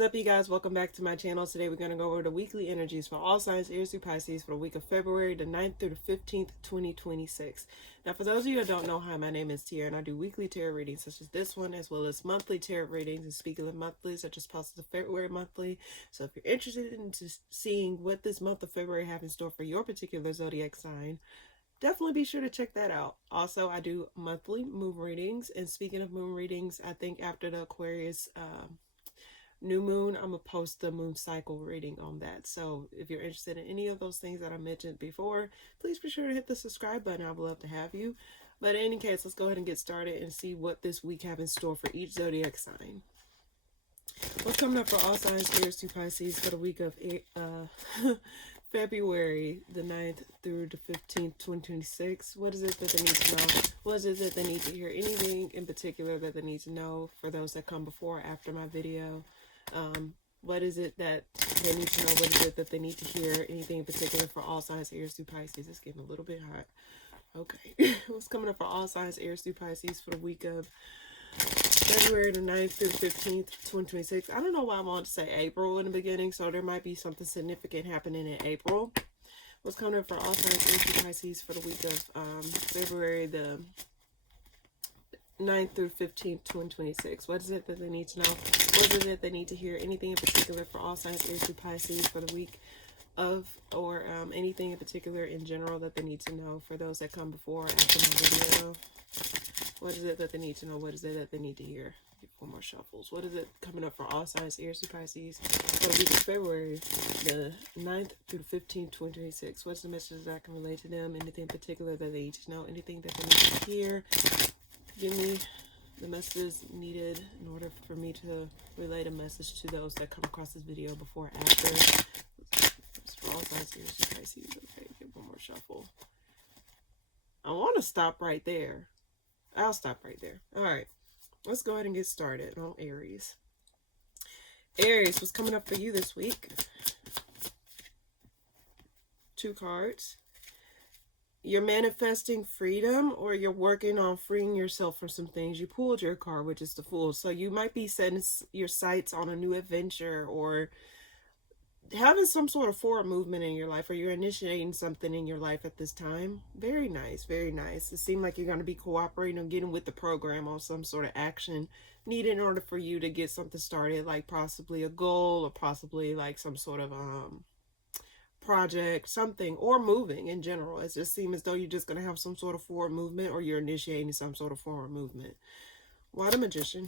What's up, you guys? Welcome back to my channel. Today we're going to go over the weekly energies for all signs, Aries through Pisces, for the week of February the 9th through the 15th, 2026. Now, for those of you who don't know, hi, my name is Tia, and I do weekly tarot readings such as this one, as well as monthly tarot readings. And speaking of monthlies, I just posted the February monthly. So if you're interested in just seeing what this month of February have in store for your particular zodiac sign, definitely be sure to check that out. Also, I do monthly moon readings. And speaking of moon readings, I think after the Aquarius new moon, I'm gonna post the moon cycle reading on that. So if you're interested in any of those things that I mentioned before, please be sure to hit the subscribe button. I would love to have you. But in any case, let's go ahead and get started and see what this week have in store for each zodiac sign. What's coming up for all signs, Aries to Pisces, for the week of February the 9th through the 15th, 2026. What is it that they need to know? What is it that they need to hear? Anything in particular that they need to know for those that come before or after my video? What is it that they need to know? What is it that they need to hear? Anything in particular for all signs, Aries through Pisces? It's getting a little bit hot. Okay. What's coming up for all signs, Aries through Pisces, for the week of February the 9th through the 15th, 2026. I don't know why I wanted to say April in the beginning, so there might be something significant happening in April. What's coming up for all signs, Aries through Pisces, for the week of February the 9th through 15th, 2026. What is it that they need to know? What is it they need to hear? Anything in particular for all signs, Aries through Pisces, for the week of, or anything in particular in general that they need to know for those that come before or after my video? What is it that they need to know? What is it that they need to hear? Get four more shuffles. What is it coming up for all signs, Aries through Pisces, for the week of February the 9th through the 15th, 2026? What's the message that I can relate to them? Anything in particular that they need to know? Anything that they need to hear? Give me the messages needed in order for me to relay a message to those that come across this video before or after. It's for all signs, Aries through Pisces. Okay, get one more shuffle. I want to stop right there. I'll stop right there. All right, let's go ahead and get started on Aries. Aries, what's coming up for you this week? Two cards. You're manifesting freedom, or you're working on freeing yourself from some things. You pulled your card, which is the Fool. So you might be setting your sights on a new adventure, or having some sort of forward movement in your life, or you're initiating something in your life at this time. Very nice, very nice. It seems like you're going to be cooperating and getting with the program on some sort of action needed in order for you to get something started, like possibly a goal, or possibly like some sort of project, something, or moving in general. It just seems as though you're just going to have some sort of forward movement, or you're initiating some sort of forward movement. Why the Magician?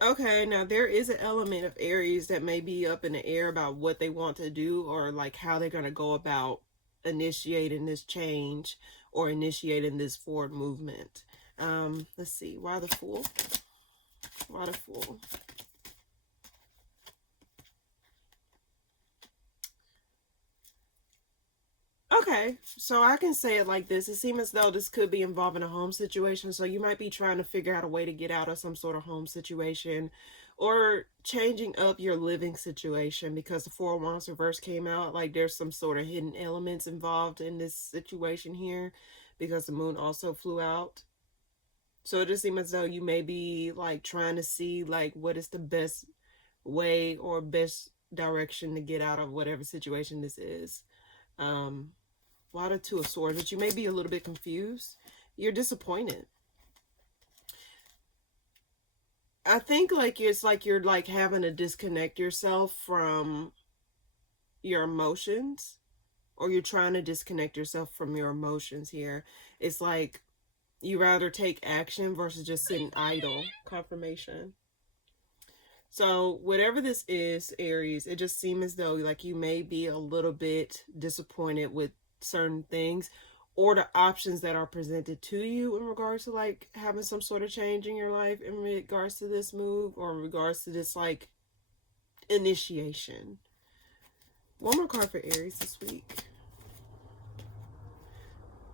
Okay, now there is an element of Aries that may be up in the air about what they want to do, or like how they're going to go about initiating this change or initiating this forward movement. Let's see. Why the Fool? Why the Fool? Okay, so I can say it like this. It seems as though this could be involving a home situation. So you might be trying to figure out a way to get out of some sort of home situation, or changing up your living situation, because the Four of Wands reverse came out. Like there's some sort of hidden elements involved in this situation here, because the moon also flew out. So it just seems as though you may be like trying to see like what is the best way or best direction to get out of whatever situation this is. Why the Two of Swords? But you may be a little bit confused. You're disappointed. I think like it's like you're like having to disconnect yourself from your emotions, or you're trying to disconnect yourself from your emotions here. It's like you rather take action versus just sitting idle. Confirmation. So whatever this is, Aries, it just seems as though like you may be a little bit disappointed with certain things, or the options that are presented to you in regards to like having some sort of change in your life in regards to this move, or in regards to this like initiation. One more card for Aries this week.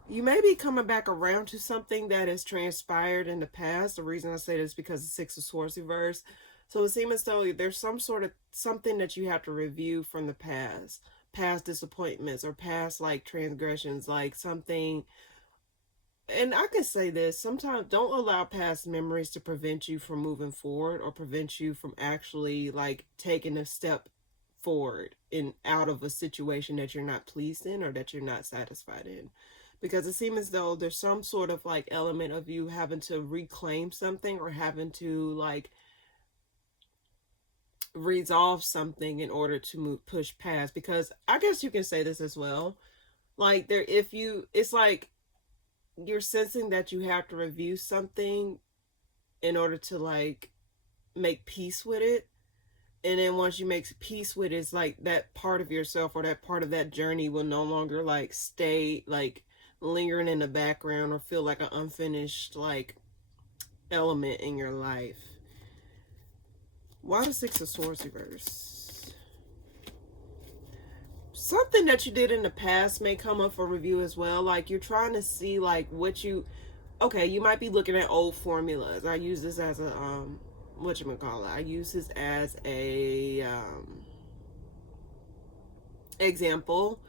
You may be coming back around to something that has transpired in the past. The reason I say this is because the Six of Swords reverse. So it seems as though there's some sort of something that you have to review from the past disappointments, or past like transgressions, like something and I can say this, sometimes don't allow past memories to prevent you from moving forward or prevent you from actually like taking a step forward in out of a situation that you're not pleased in or that you're not satisfied in. Because it seems as though there's some sort of like element of you having to reclaim something or having to like resolve something in order to push past. Because I guess you can say this as well, like there, if you, it's like you're sensing that you have to review something in order to like make peace with it. And then once you make peace with it, it's like that part of yourself or that part of that journey will no longer like stay like lingering in the background or feel like an unfinished like element in your life. Why the Six of Swords reverse? Something that you did in the past may come up for review as well. Like you're trying to see like what you, okay, you might be looking at old formulas. I use this as a whatchamacallit, I use this as a example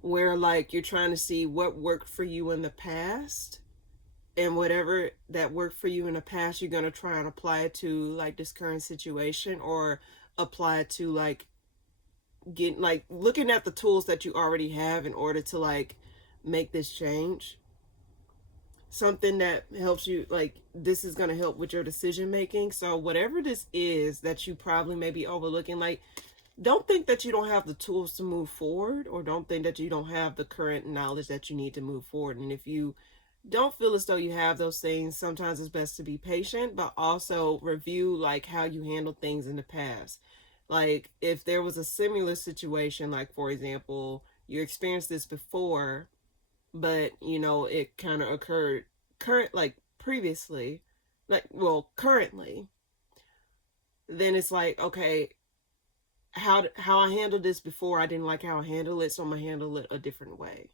where like you're trying to see what worked for you in the past, and whatever that worked for you in the past, you're going to try and apply it to like this current situation, or apply it to like get like looking at the tools that you already have in order to like make this change. Something that helps you, like this is going to help with your decision making. So whatever this is that you probably may be overlooking, like don't think that you don't have the tools to move forward, or don't think that you don't have the current knowledge that you need to move forward. And if you don't feel as though you have those things, sometimes it's best to be patient, but also review like how you handled things in the past. Like if there was a similar situation, like for example, you experienced this before, but you know it kind of occurred previously, like well currently, then it's like, okay, how I handled this before, I didn't like how I handled it, so I'm gonna handle it a different way,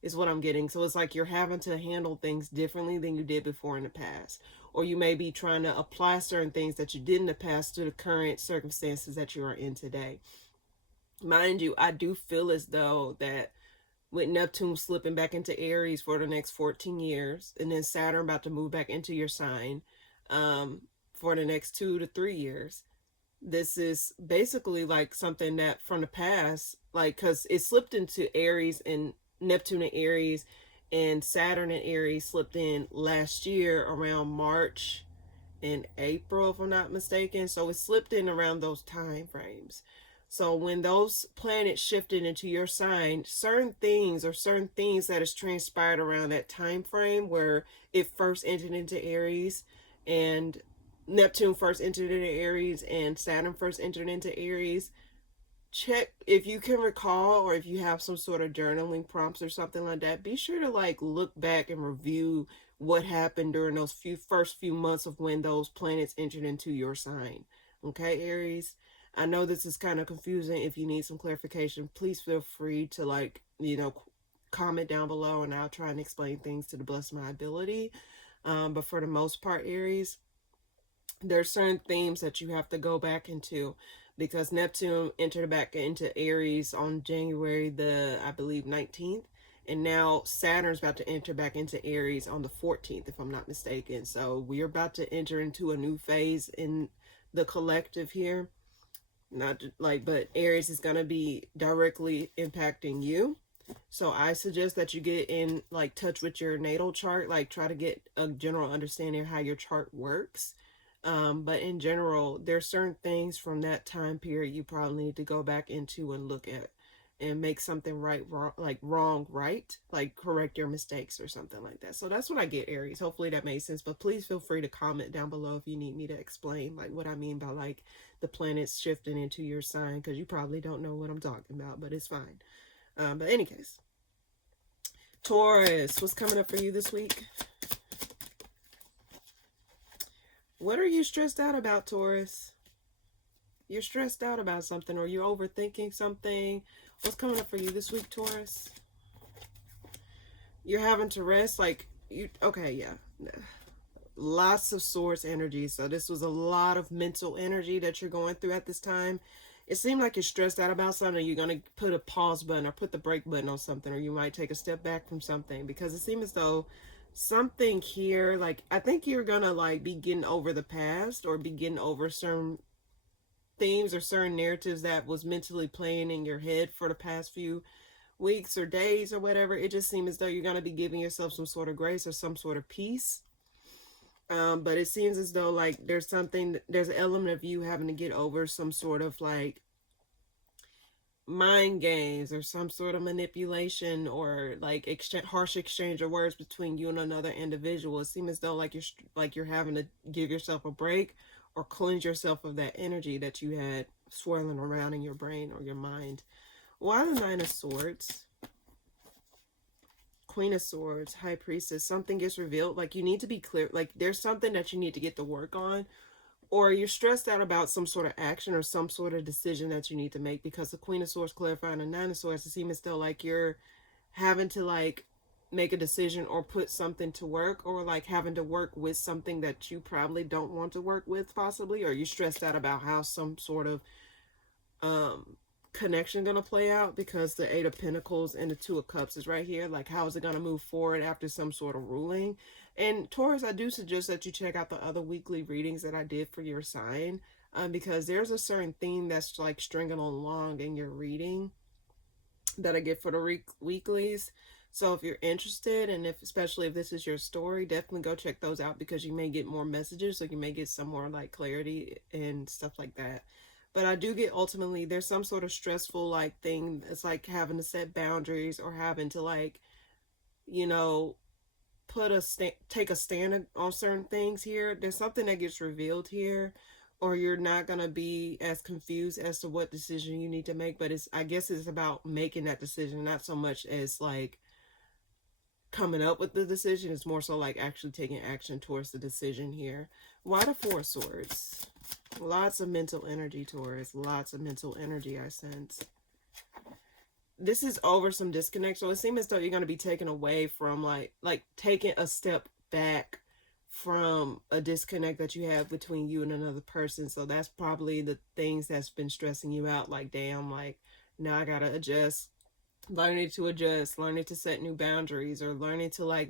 is what I'm getting. So it's like you're having to handle things differently than you did before in the past, or you may be trying to apply certain things that you did in the past to the current circumstances that you are in today. Mind you, I do feel as though that with Neptune slipping back into Aries for the next 14 years, and then Saturn about to move back into your sign for the next 2 to 3 years, this is basically like something that from the past, like because it slipped into Aries, and Neptune in Aries and Saturn in Aries slipped in last year around March and April, if I'm not mistaken. So it slipped in around those time frames. So when those planets shifted into your sign, certain things that has transpired around that time frame where it first entered into Aries, and Neptune first entered into Aries, and Saturn first entered into Aries. Check if you can recall, or if you have some sort of journaling prompts or something like that, be sure to like look back and review what happened during those first few months of when those planets entered into your sign. Okay, Aries, I know this is kind of confusing. If you need some clarification, please feel free to like, comment down below, and I'll try and explain things to the best of my ability. But for the most part, Aries, there's certain themes that you have to go back into, because Neptune entered back into Aries on January I believe 19th, and now Saturn's about to enter back into Aries on the 14th, if I'm not mistaken. So we're about to enter into a new phase in the collective here. Not like, but Aries is going to be directly impacting you. So I suggest that you get in like touch with your natal chart, like try to get a general understanding of how your chart works. But in general, there's certain things from that time period you probably need to go back into and look at, and make something wrong right, like correct your mistakes or something like that. So that's what I get, Aries. Hopefully that made sense, but please feel free to comment down below if you need me to explain like what I mean by like the planets shifting into your sign, because you probably don't know what I'm talking about, but it's fine. But any case, Taurus, what's coming up for you this week? What are you stressed out about, Taurus? You're stressed out about something, or you're overthinking something. What's coming up for you this week, Taurus? You're having to rest, like you. Okay, yeah. Lots of Swords energy. So this was a lot of mental energy that you're going through at this time. It seemed like you're stressed out about something. You're going to put a pause button or put the break button on something, or you might take a step back from something, because it seems as though something here, like, I think you're gonna, like, be getting over the past, or be getting over certain themes or certain narratives that was mentally playing in your head for the past few weeks or days or whatever. It just seems as though you're gonna be giving yourself some sort of grace or some sort of peace. But it seems as though, like, there's an element of you having to get over some sort of, like, mind games or some sort of manipulation, or like harsh exchange of words between you and another individual. It seems as though, like you're having to give yourself a break or cleanse yourself of that energy that you had swirling around in your brain or your mind. Why the Nine of Swords, Queen of Swords, High Priestess? Something gets revealed. Like, you need to be clear. Like, there's something that you need to get to work on, or you're stressed out about some sort of action or some sort of decision that you need to make, because the Queen of Swords clarifying the Nine of Swords, it seems as though, like, you're having to, like, make a decision or put something to work, or like having to work with something that you probably don't want to work with, possibly, or you're stressed out about how some sort of connection gonna play out, because the Eight of Pentacles and the Two of Cups is right here. Like, how is it gonna move forward after some sort of ruling? And Taurus, I do suggest that you check out the other weekly readings that I did for your sign, because there's a certain theme that's like stringing along in your reading that I get for the weeklies. So if you're interested, and especially if this is your story, definitely go check those out, because you may get more messages, so you may get some more like clarity and stuff like that. But I do get, ultimately, there's some sort of stressful like thing. It's like having to set boundaries, or having to, like, you know, take a stand on certain things here. There's something that gets revealed here, or you're not going to be as confused as to what decision you need to make. But I guess it's about making that decision, not so much as like coming up with the decision. It's more so like actually taking action towards the decision here. Why the Four of Swords? Lots of mental energy, Taurus. Lots of mental energy, I sense. This is over some disconnect. So it seems as though you're going to be taken away from, like taking a step back from a disconnect that you have between you and another person. So that's probably the things that's been stressing you out. Like, damn, like, now I got to adjust. Learning to adjust, learning to set new boundaries, or learning to, like,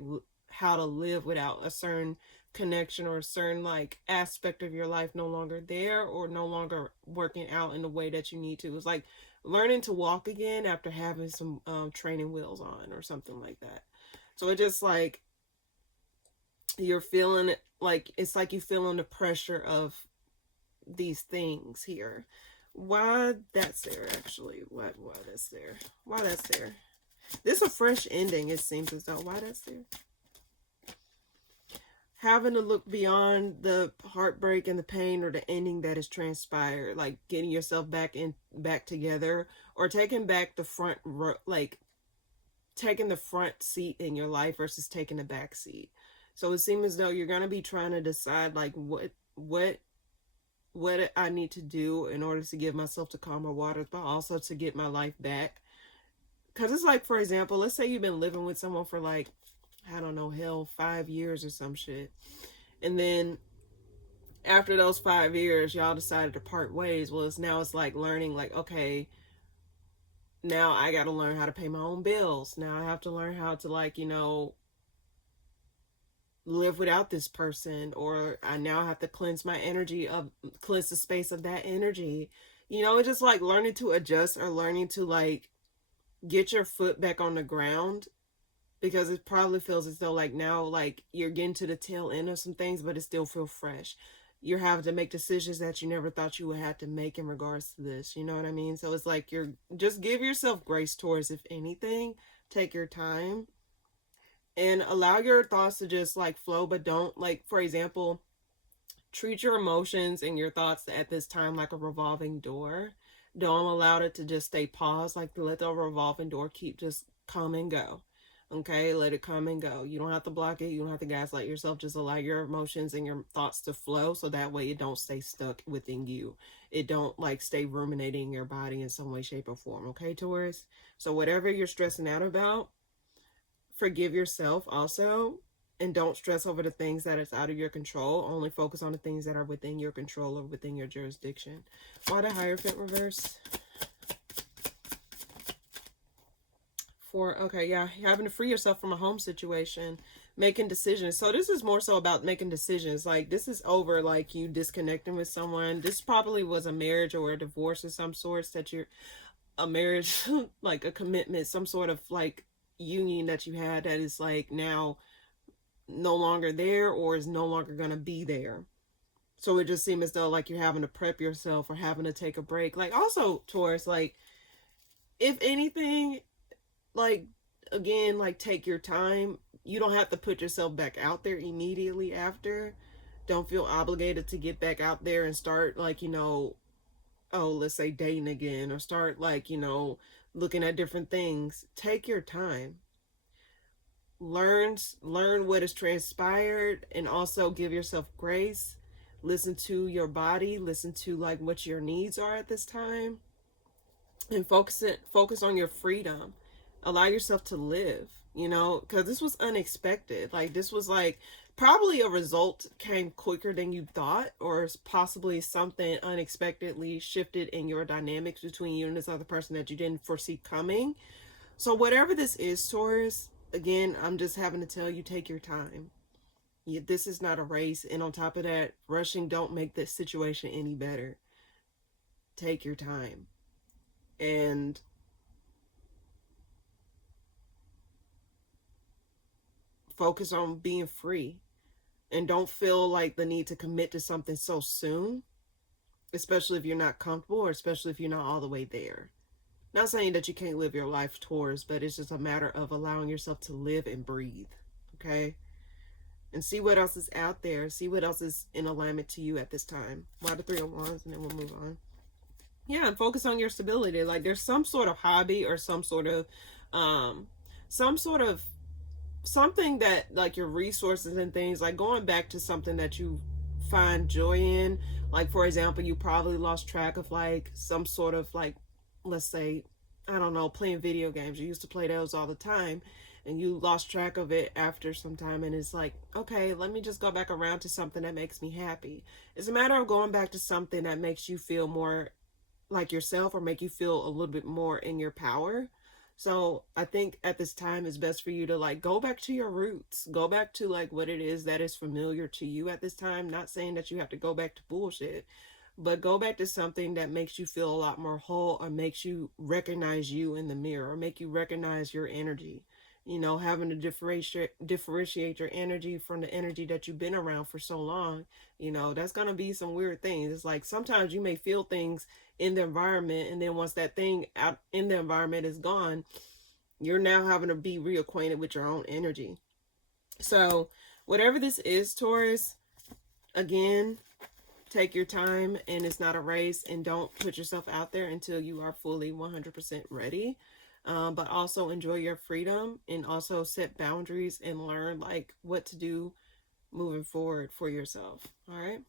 how to live without a certain connection or a certain like aspect of your life no longer there, or no longer working out in the way that you need to. It's like learning to walk again after having some training wheels on, or something like that. So it just like you're feeling it, like it's like you feeling the pressure of these things here. Why that's there, actually? Why that's there? Why that's there? This is a fresh ending, it seems as though. Why that's there? Having to look beyond the heartbreak and the pain or the ending that has transpired, like getting yourself back together, or taking back the front, like taking the front seat in your life versus taking the back seat. So it seems as though you're going to be trying to decide, like, what I need to do in order to give myself to calmer waters, but also to get my life back. Because it's like, for example, let's say you've been living with someone for, like, I don't know, hell, 5 years or some shit. And then after those 5 years, y'all decided to part ways. Well, it's like learning, like, okay, now I got to learn how to pay my own bills. Now I have to learn how to, like, you know, live without this person, or I now have to cleanse the space of that energy. You know, it's just like learning to adjust, or learning to, like, get your foot back on the ground, because it probably feels as though, like, now, like, you're getting to the tail end of some things, but it still feels fresh. You're having to make decisions that you never thought you would have to make in regards to this. You know what I mean? So it's like just give yourself grace towards, if anything. Take your time and allow your thoughts to just, like, flow, but don't, like, for example, treat your emotions and your thoughts at this time like a revolving door. Don't allow it to just stay paused. Like, let the revolving door keep just come and go. Okay, let it come and go. You don't have to block it. You don't have to gaslight yourself. Just allow your emotions and your thoughts to flow, so that way it don't stay stuck within you. It don't, like, stay ruminating in your body in some way, shape, or form. Okay, Taurus? So whatever you're stressing out about, forgive yourself also, and don't stress over the things that is out of your control. Only focus on the things that are within your control or within your jurisdiction. Why the Hierophant reverse? 4. Okay, yeah. Having to free yourself from a home situation. Making decisions. So this is more so about making decisions. Like, this is over, like, you disconnecting with someone. This probably was a marriage or a divorce of some sorts that you're... A marriage, like a commitment, some sort of, like, union that you had that is, like, now no longer there or is no longer going to be there. So it just seems as though, like, you're having to prep yourself or having to take a break. Like, also, Taurus, like, if anything, like, again, like, take your time. You don't have to put yourself back out there immediately after. Don't feel obligated to get back out there and start, like, you know, oh, let's say dating again, or start, like, you know, looking at different things. Take your time. Learn what has transpired, and also give yourself grace. Listen to your body, listen to, like, what your needs are at this time, and focus on your freedom. Allow yourself to live, you know, because this was unexpected. Like, this was, like, probably a result came quicker than you thought, or possibly something unexpectedly shifted in your dynamics between you and this other person that you didn't foresee coming. So whatever this is, Taurus, again, I'm just having to tell you, take your time. This is not a race, and on top of that, rushing don't make this situation any better. Take your time. And focus on being free. And don't feel like the need to commit to something so soon, especially if you're not comfortable, or especially if you're not all the way there. Not saying that you can't live your life, Taurus, but it's just a matter of allowing yourself to live and breathe, okay? And see what else is out there. See what else is in alignment to you at this time. Why the 3 of Wands, and then we'll move on. Yeah, and focus on your stability. Like, there's some sort of hobby or some sort of something that, like, your resources and things, like going back to something that you find joy in. Like, for example, you probably lost track of, like, some sort of, like, let's say, I don't know, playing video games. You used to play those all the time, and you lost track of it after some time, and it's like, okay, let me just go back around to something that makes me happy. It's a matter of going back to something that makes you feel more like yourself, or make you feel a little bit more in your power. So I think at this time it's best for you to, like, go back to your roots. Go back to, like, what it is that is familiar to you at this time. Not saying that you have to go back to bullshit, but go back to something that makes you feel a lot more whole, or makes you recognize you in the mirror, or make you recognize your energy. You know, having to differentiate your energy from the energy that you've been around for so long. You know, that's going to be some weird things. It's like, sometimes you may feel things in the environment, and then once that thing out in the environment is gone, you're now having to be reacquainted with your own energy. So whatever this is, Taurus, again, take your time, and it's not a race, and don't put yourself out there until you are fully 100% ready. But also enjoy your freedom, and also set boundaries, and learn, like, what to do moving forward for yourself. All right,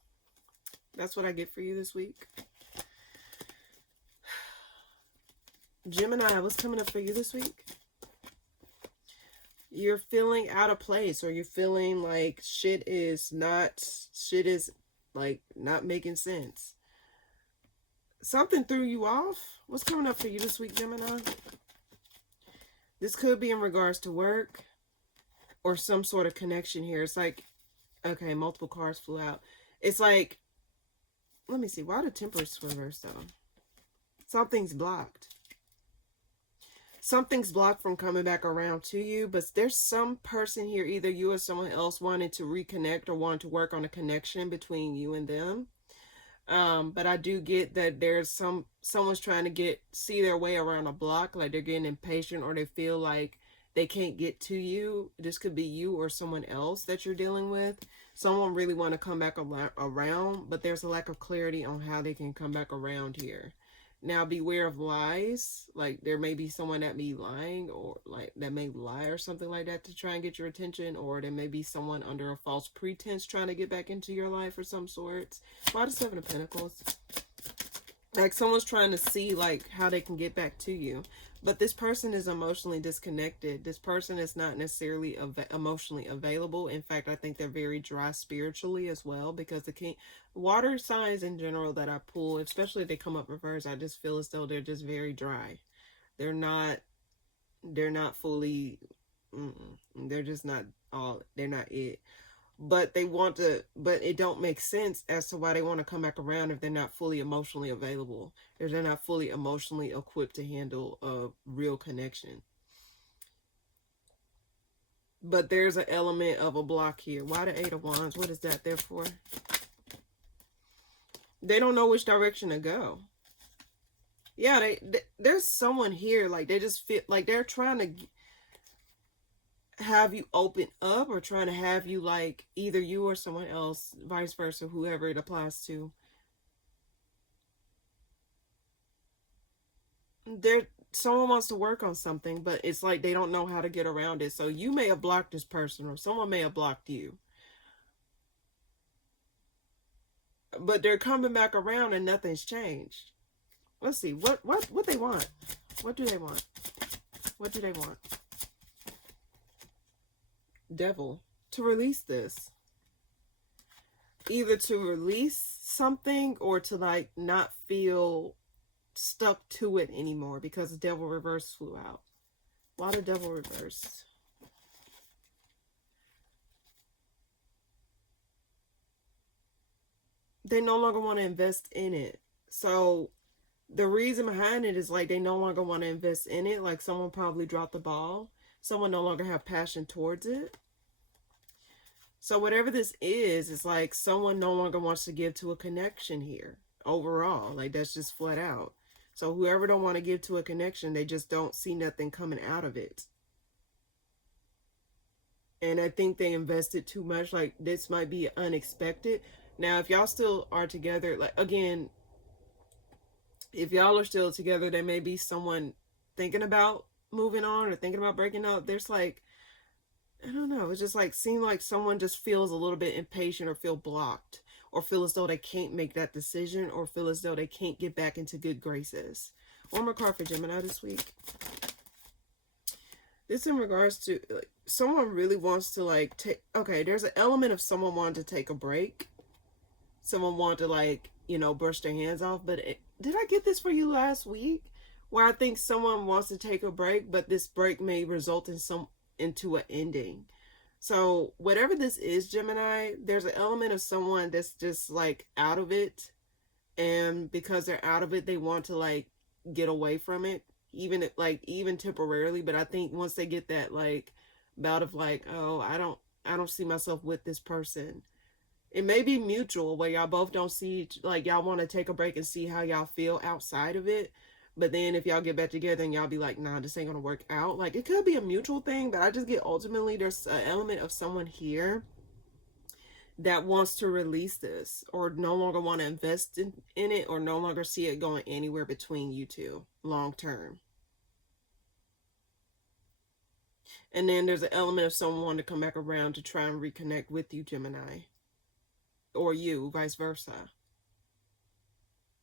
that's what I get for you this week. Gemini, what's coming up for you this week? You're feeling out of place, or you're feeling like shit is like not making sense. Something threw you off. What's coming up for you this week, Gemini? This could be in regards to work or some sort of connection here. It's like, okay, multiple cards flew out. It's like, let me see. Why the Temperance reverse though? Something's blocked. Something's blocked from coming back around to you, but there's some person here, either you or someone else, wanted to reconnect or wanted to work on a connection between you and them. But I do get that there's someone's trying to see their way around a block, like they're getting impatient, or they feel like they can't get to you. This could be you or someone else that you're dealing with. Someone really want to come back around, but there's a lack of clarity on how they can come back around here. Now, beware of lies. Like, there may be someone that be lying, or like that may lie or something like that to try and get your attention, or there may be someone under a false pretense trying to get back into your life or some sorts. Why the 7 of Pentacles? Like, someone's trying to see, like, how they can get back to you. But this person is emotionally disconnected. This person is not necessarily emotionally available. In fact, I think they're very dry spiritually as well, because the water signs in general that I pull, especially if they come up reverse, I just feel as though they're just very dry. They're not They're not fully, they're just not all, they're not it. But they want to, but it don't make sense as to why they want to come back around if they're not fully emotionally available, if they're not fully emotionally equipped to handle a real connection. But there's an element of a block here. Why the Eight of Wands? What is that there for? They don't know which direction to go. Yeah, there's someone here, like, they just feel like they're trying to have you open up, or trying to have you, like, either you or someone else, vice versa, whoever it applies to. Someone wants to work on something, but it's like they don't know how to get around it. So you may have blocked this person, or someone may have blocked you. But they're coming back around and nothing's changed. Let's see. What they want? What do they want? What do they want? Devil. To release this. Either to release something, or to, like, not feel stuck to it anymore, because the Devil reverse flew out. Why the Devil reversed? They no longer want to invest in it. So the reason behind it is, like, they no longer want to invest in it. Like, someone probably dropped the ball. Someone no longer have passion towards it. So whatever this is, it's like someone no longer wants to give to a connection here overall. Like, that's just flat out. So whoever don't want to give to a connection, they just don't see nothing coming out of it. And I think they invested too much. Like, this might be unexpected. Now, if y'all still are together, like, again, if y'all are still together, there may be someone thinking about moving on or thinking about breaking up. There's, like, I don't know. It's just, like, seem like someone just feels a little bit impatient, or feel blocked, or feel as though they can't make that decision, or feel as though they can't get back into good graces. One more card for Gemini this week. This in regards to, like, someone really wants to, like, take, okay, there's an element of someone wanting to take a break. Someone wanted to, like, you know, brush their hands off. But did I get this for you last week? Where I think someone wants to take a break, but this break may result in into an ending. So whatever this is, Gemini, there's an element of someone that's just, like, out of it. And because they're out of it, they want to, like, get away from it. Even temporarily. But I think once they get that, like, bout of, like, oh, I don't see myself with this person. It may be mutual, where y'all both don't see, like, y'all want to take a break and see how y'all feel outside of it. But then if y'all get back together and y'all be like, nah, this ain't gonna work out. Like, it could be a mutual thing, but I just get, ultimately, there's an element of someone here that wants to release this, or no longer want to invest in it, or no longer see it going anywhere between you two long term. And then there's an element of someone wanting to come back around to try and reconnect with you, Gemini. Or you, vice versa.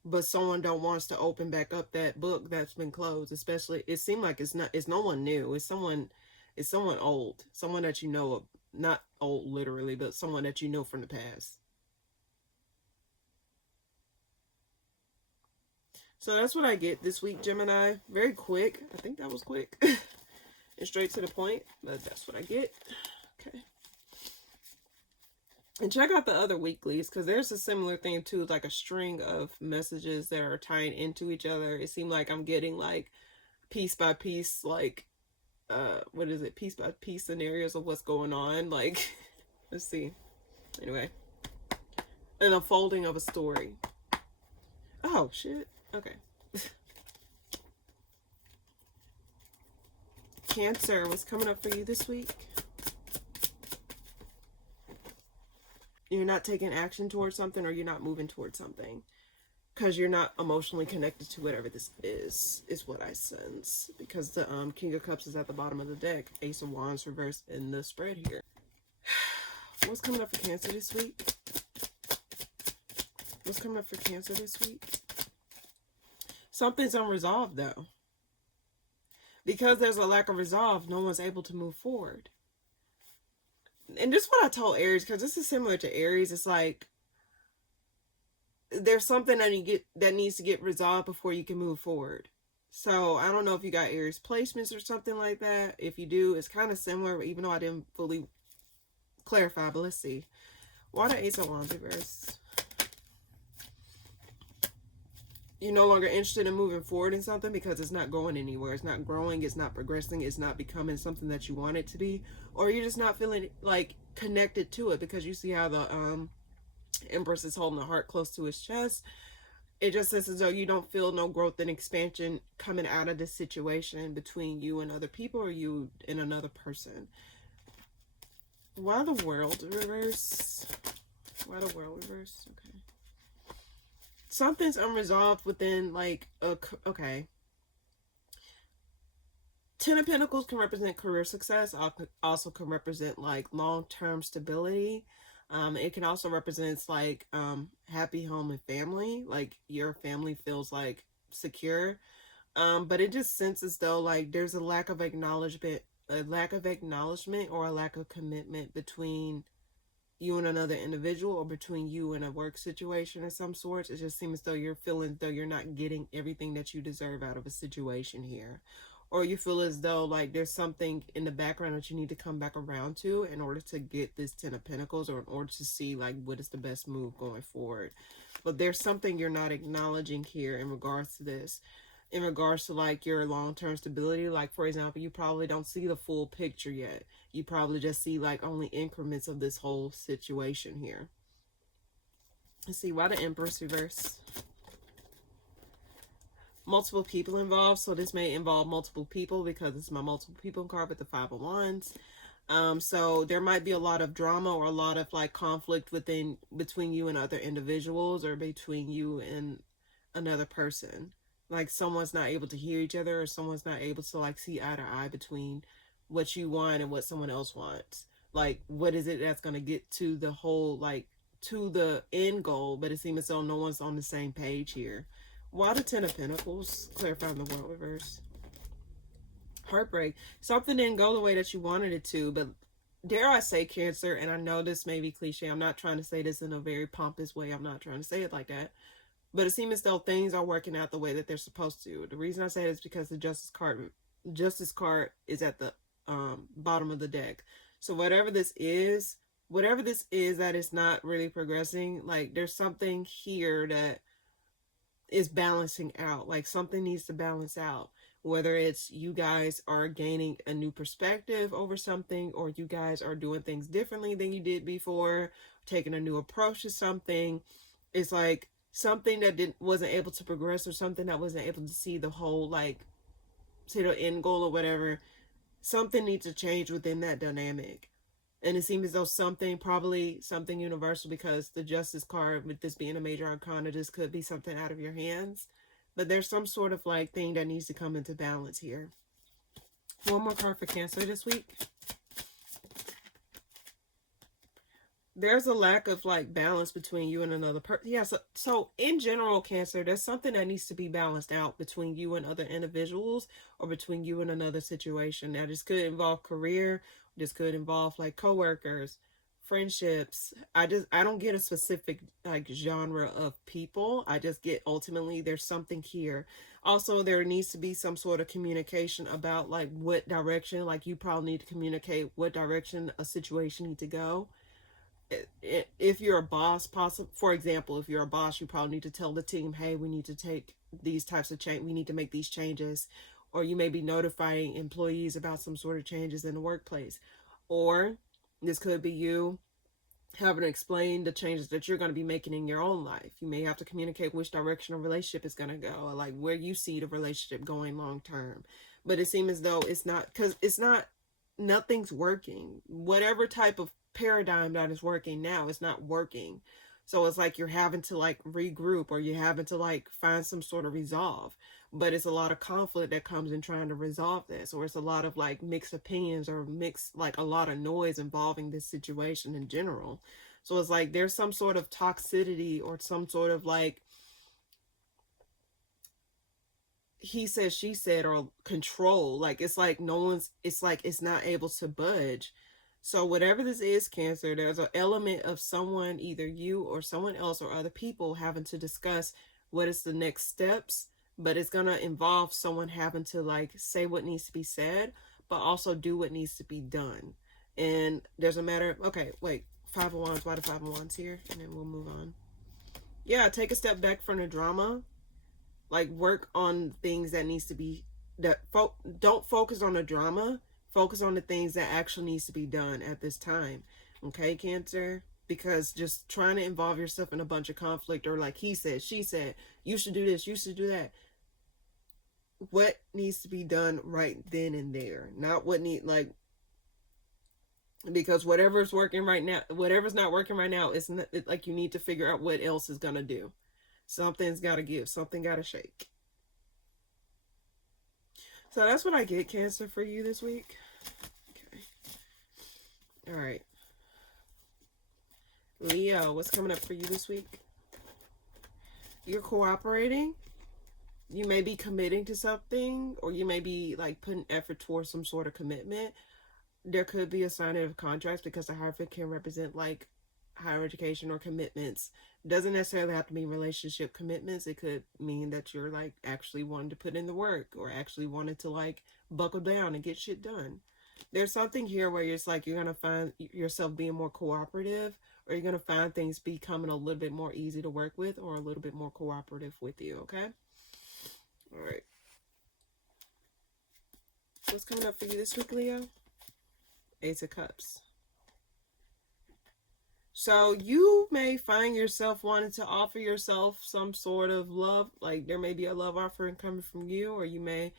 But someone don't wants to open back up that book that's been closed. Especially, it seemed like it's no one new. It's someone old. Someone that you know of. Not old literally, but someone that you know from the past. So that's what I get this week, Gemini. Very quick. I think that was quick. And straight to the point. But that's what I get. Okay. And check out the other weeklies, because there's a similar thing too, like a string of messages that are tying into each other. It seemed like I'm getting, like, piece by piece, like, what is it? Piece by piece scenarios of what's going on. Like, let's see. Anyway. An unfolding of a story. Oh, shit. Okay. Cancer, what's coming up for you this week? You're not taking action towards something, or you're not moving towards something because you're not emotionally connected to whatever this is what I sense. Because the King of Cups is at the bottom of the deck, Ace of Wands reversed in the spread here. What's coming up for Cancer this week? What's coming up for Cancer this week? Something's unresolved, though. Because there's a lack of resolve, no one's able to move forward. And this is what I told Aries, because this is similar to Aries. It's like, there's something that needs to get resolved before you can move forward. So I don't know if you got Aries placements or something like that. If you do, it's kind of similar, even though I didn't fully clarify, but let's see. Why the Ace of Wands reverse? You're no longer interested in moving forward in something because it's not going anywhere. It's not growing. It's not progressing. It's not becoming something that you want it to be. Or you're just not feeling like connected to it because you see how the Empress is holding the heart close to his chest. It just says as though you don't feel no growth and expansion coming out of this situation between you and other people or you and another person. Why the World reverse? Why the World reverse? Okay. Something's unresolved within, like, okay. Ten of Pentacles can represent career success. Also can represent, like, long-term stability. It can also represent, like, happy home and family. Like, your family feels, like, secure. But it just senses, though, like, there's a lack of acknowledgement or a lack of commitment between you and another individual or between you and a work situation of some sorts. It just seems as though you're feeling as though you're not getting everything that you deserve out of a situation here. Or you feel as though like there's something in the background that you need to come back around to in order to get this Ten of Pentacles or in order to see like what is the best move going forward. But there's something you're not acknowledging here in regards to this. In regards to like your long-term stability, like for example, you probably don't see the full picture yet. You probably just see like only increments of this whole situation here. Let's see, why the Empress reverse? Multiple people involved, so this may involve multiple people because it's my multiple people card with the Five of Wands. So there might be a lot of drama or a lot of like conflict between you and other individuals or between you and another person. Like someone's not able to hear each other or someone's not able to like see eye to eye between what you want and what someone else wants. Like what is it that's going to get to the whole like to the end goal, but it seems as though no one's on the same page here. Why the Ten of Pentacles? Clarifying the World reverse. Heartbreak. Something didn't go the way that you wanted it to, but dare I say, Cancer, and I know this may be cliche, I'm not trying to say this in a very pompous way, I'm not trying to say it like that, but it seems as though things are working out the way that they're supposed to. The reason I say it is because the Justice card is at the bottom of the deck. So whatever this is that is not really progressing, like there's something here that is balancing out. Like something needs to balance out. Whether it's you guys are gaining a new perspective over something, or you guys are doing things differently than you did before, taking a new approach to something. It's like something that wasn't able to progress, or something that wasn't able to see the whole, like, see the end goal or whatever. Something needs to change within that dynamic. And it seems as though probably something universal, because the Justice card, with this being a major arcana, this could be something out of your hands. But there's some sort of like thing that needs to come into balance here. One more card for Cancer this week. There's a lack of like balance between you and another person. Yeah, so in general, Cancer, there's something that needs to be balanced out between you and other individuals, or between you and another situation. Now, this could involve career. This could involve like coworkers, friendships. I don't get a specific like genre of people. I just get ultimately there's something here. Also, there needs to be some sort of communication about like what direction, like you probably need to communicate what direction a situation needs to go. If you're a boss, for example, if you're a boss, you probably need to tell the team, hey, we need to take these types of change, we need to make these changes. Or you may be notifying employees about some sort of changes in the workplace. Or this could be you having to explain the changes that you're going to be making in your own life. You may have to communicate which direction a relationship is going to go, or like where you see the relationship going long term. But it seems as though it's not, because nothing's working. Whatever type of paradigm that is working now is not working. So it's like you're having to like regroup, or you're having to like find some sort of resolve. But it's a lot of conflict that comes in trying to resolve this, or it's a lot of like mixed opinions, or like a lot of noise involving this situation in general. So it's like there's some sort of toxicity, or some sort of like he said, she said, or control. Like it's like it's not able to budge. So whatever this is, Cancer, there's an element of someone, either you or someone else or other people, having to discuss what is the next steps but it's going to involve someone having to like say what needs to be said, but also do what needs to be done. And there's a matter of, okay, wait, Five of Wands, why the Five of Wands here? And then we'll move on. Yeah, take a step back from the drama. Like, work on things that needs to be, don't focus on the drama. Focus on the things that actually needs to be done at this time. Okay, Cancer? Because just trying to involve yourself in a bunch of conflict, or like he said, she said, you should do this, you should do that. What needs to be done right then and there, not what need, like, because whatever's working right now, whatever's not working right now, it's not, like, you need to figure out what else is gonna do. Something's gotta give, something gotta shake. So that's what I get, Cancer, for you this week. Okay. All right. Leo, what's coming up for you this week? You're cooperating. You may be committing to something, or you may be like putting effort towards some sort of commitment. There could be a signing of contracts, because the Hierophant can represent like higher education or commitments. Doesn't necessarily have to be relationship commitments. It could mean that you're like actually wanting to put in the work, or actually wanted to like buckle down and get shit done. There's something here where it's like you're going to find yourself being more cooperative, or you're going to find things becoming a little bit more easy to work with, or a little bit more cooperative with you, okay? All right. What's coming up for you this week, Leo? Ace of Cups. So you may find yourself wanting to offer yourself some sort of love. Like, there may be a love offering coming from you, or you may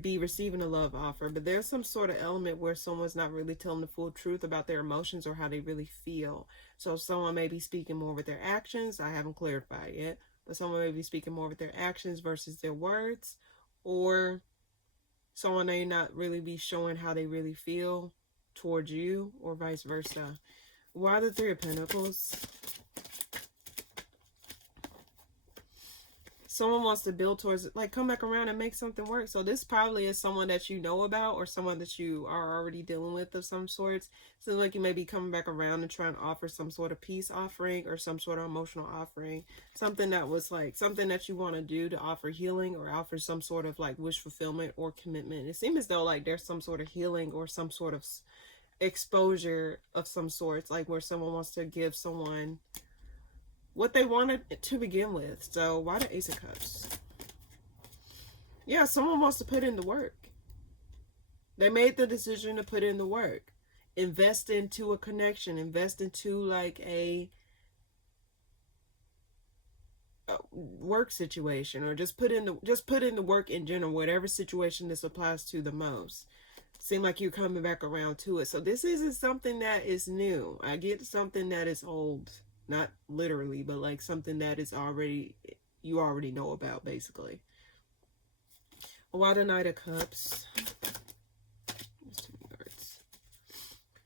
be receiving a love offer. But there's some sort of element where someone's not really telling the full truth about their emotions or how they really feel. So someone may be speaking more with their actions. I haven't clarified yet. But someone may be speaking more with their actions versus their words. Or someone may not really be showing how they really feel towards you, or vice versa. Why the Three of Pentacles? Someone wants to build towards it, like come back around and make something work. So this probably is someone that you know about, or someone that you are already dealing with of some sorts. So like you may be coming back around and trying to offer some sort of peace offering, or some sort of emotional offering. Something that was like something that you want to do to offer healing, or offer some sort of like wish fulfillment or commitment. It seems as though like there's some sort of healing or some sort of exposure of some sorts, like where someone wants to give someone what they wanted to begin with. So why the Ace of Cups? Yeah, someone wants to put in the work. They made the decision to put in the work. Invest into a connection. Invest into like a work situation, or just put in the work in general, whatever situation this applies to the most. Seem like you're coming back around to it. So this isn't something that is new. I get something that is old. Not literally, but like something that is already, you already know about, basically. Why the Knight of Cups?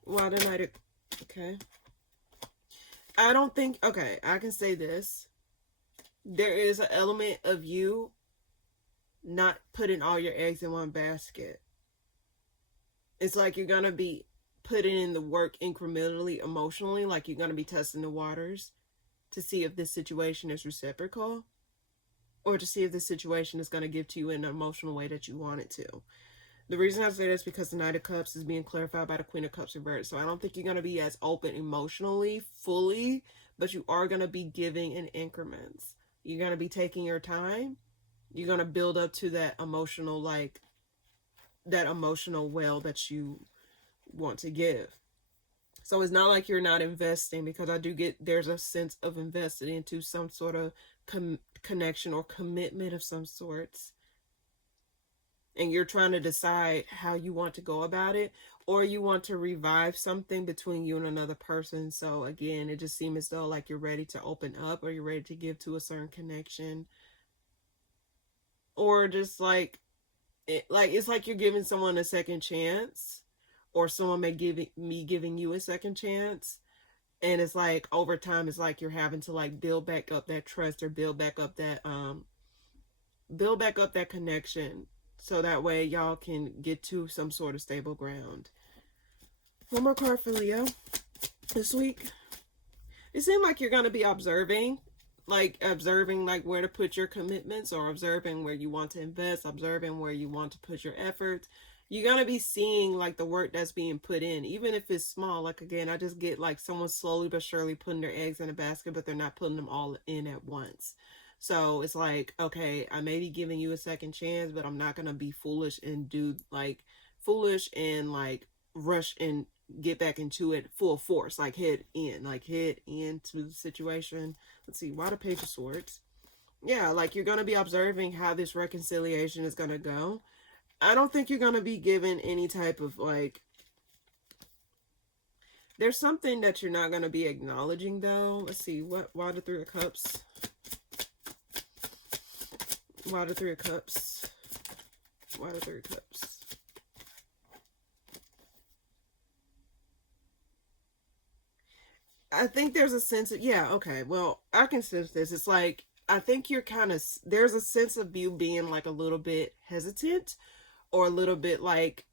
Why the Knight of... Okay. I don't think... Okay, I can say this. There is an element of you not putting all your eggs in one basket. It's like you're going to be putting in the work incrementally, emotionally, like you're going to be testing the waters to see if this situation is reciprocal, or to see if this situation is going to give to you in an emotional way that you want it to. The reason I say this is because the Knight of Cups is being clarified by the Queen of Cups reversed. So I don't think you're going to be as open emotionally, fully, but you are going to be giving in increments. You're going to be taking your time. You're going to build up to that emotional, like, that emotional well that you want to give. So it's not like you're not investing, because I do get there's a sense of invested into some sort of connection or commitment of some sorts, and you're trying to decide how you want to go about it, or you want to revive something between you and another person. So again, it just seems as though like you're ready to open up, or you're ready to give to a certain connection, or just like it's like you're giving someone a second chance, or someone may giving you a second chance. And it's like over time, it's like you're having to like build back up that trust, or build back up that connection, so that way y'all can get to some sort of stable ground. One more card for Leo this week. It seems like you're going to be observing like observing like where to put your commitments, or observing where you want to invest, observing where you want to put your efforts. You're going to be seeing like the work that's being put in, even if it's small. Like, again, I just get like someone slowly but surely putting their eggs in a basket, but they're not putting them all in at once. So it's like, okay, I may be giving you a second chance, but I'm not going to be foolish and rush and get back into it full force, like head into the situation. Let's see, why the Page of Swords? Yeah, like you're going to be observing how this reconciliation is going to go. I don't think you're going to be given any type of like, there's something that you're not going to be acknowledging though. Let's see, why the Three of Cups? Why the Three of Cups? Why the Three of Cups? I think there's a sense of, yeah, okay, well, I can sense this. It's like, I think you're kind of, there's a sense of you being like a little bit hesitant, or a little bit like,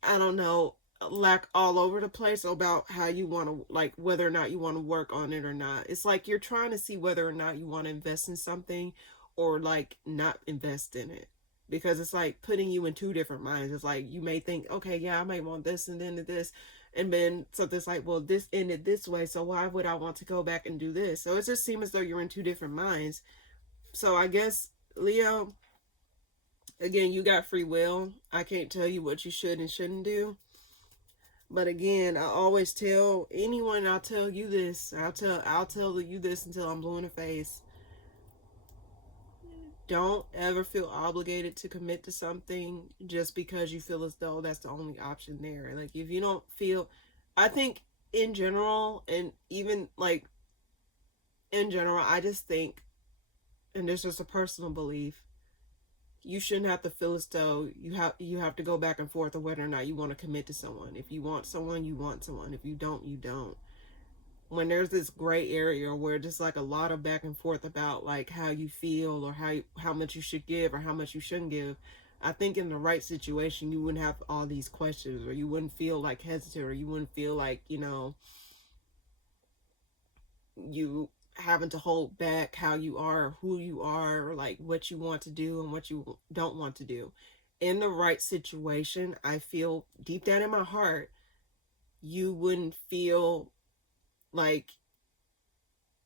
I don't know, like all over the place about how you want to, like whether or not you want to work on it or not. It's like you're trying to see whether or not you want to invest in something, or like not invest in it, because it's like putting you in two different minds. It's like you may think, okay, yeah, I might want this and then this, and then something's like, well, this ended this way, so why would I want to go back and do this? So it just seems as though you're in two different minds. So I guess, Leo, again, you got free will. I can't tell you what you should and shouldn't do. But again, I always tell anyone, I'll tell you this. I'll tell you this until I'm blue in the face. Don't ever feel obligated to commit to something just because you feel as though that's the only option there. Like, if you don't feel, I think in general, and even like in general, I just think, and this is just a personal belief, you shouldn't have to feel as though you have to go back and forth of whether or not you want to commit to someone. If you want someone, you want someone. If you don't, you don't. When there's this gray area where just like a lot of back and forth about like how you feel, or how much you should give or how much you shouldn't give, I think in the right situation you wouldn't have all these questions, or you wouldn't feel like hesitant, or you wouldn't feel like, you know, you having to hold back how you are, who you are, or like what you want to do and what you don't want to do. In the right situation, I feel deep down in my heart, you wouldn't feel like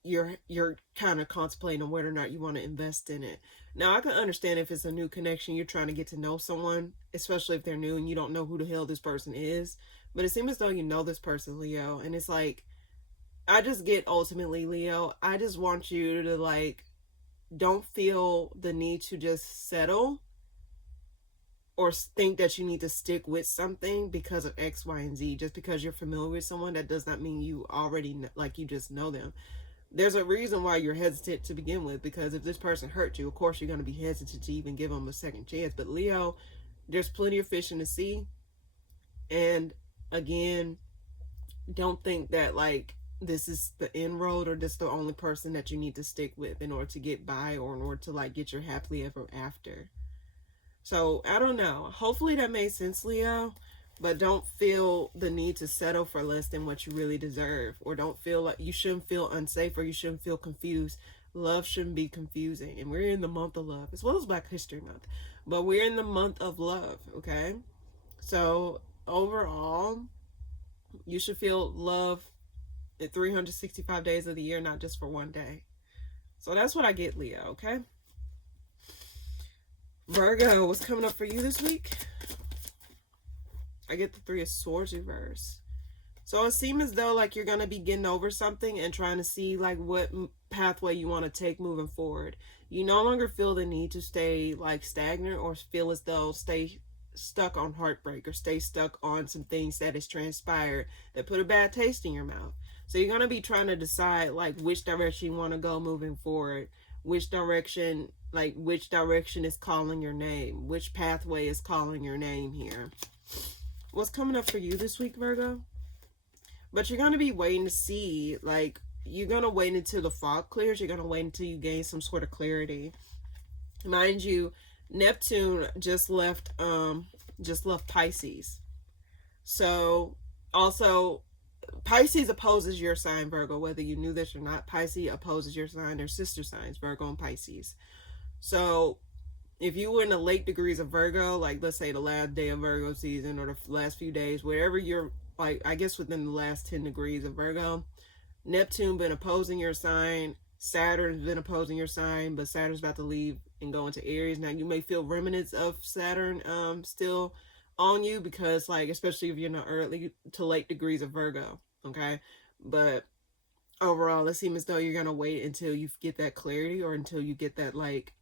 you're kind of contemplating on whether or not you want to invest in it. Now, I can understand if it's a new connection, you're trying to get to know someone, especially if they're new and you don't know who the hell this person is. But it seems as though you know this person, Leo, and it's like, I just get, ultimately, Leo, I just want you to like, don't feel the need to just settle or think that you need to stick with something because of X, Y, and Z. Just because you're familiar with someone, that does not mean you already like you just know them. There's a reason why you're hesitant to begin with, because if this person hurt you, of course you're going to be hesitant to even give them a second chance. But Leo, there's plenty of fish in the sea. And again, don't think that like this is the end road, or this the only person that you need to stick with in order to get by, or in order to like get your happily ever after. So I don't know, hopefully that made sense, Leo. But don't feel the need to settle for less than what you really deserve, or don't feel like, you shouldn't feel unsafe, or you shouldn't feel confused. Love shouldn't be confusing, and we're in the month of love, as well as Black History Month, but we're in the month of love, okay? So overall, you should feel love at 365 days of the year, not just for one day. So that's what I get, Leo, okay? Virgo, what's coming up for you this week? I get the Three of Swords reverse. So it seems as though like you're going to be getting over something and trying to see like what pathway you want to take moving forward. You no longer feel the need to stay like stagnant, or feel as though stay stuck on heartbreak, or stay stuck on some things that has transpired that put a bad taste in your mouth. So you're going to be trying to decide like which direction you want to go moving forward, which direction is calling your name, which pathway is calling your name here. What's coming up for you this week, Virgo? But you're going to be waiting to see, like, you're going to wait until the fog clears. You're going to wait until you gain some sort of clarity. Mind you, Neptune just left Pisces. So also Pisces opposes your sign, Virgo, whether you knew this or not. Pisces opposes your sign. They're sister signs, Virgo and Pisces. So if you were in the late degrees of Virgo, like let's say the last day of Virgo season or the last few days, wherever you're, like I guess within the last 10 degrees of Virgo, Neptune been opposing your sign, Saturn's been opposing your sign, but Saturn's about to leave and go into Aries. Now you may feel remnants of Saturn still on you, because like, especially if you're in the early to late degrees of Virgo, okay? But overall, it seems as though you're gonna wait until you get that clarity, or until you get that, like,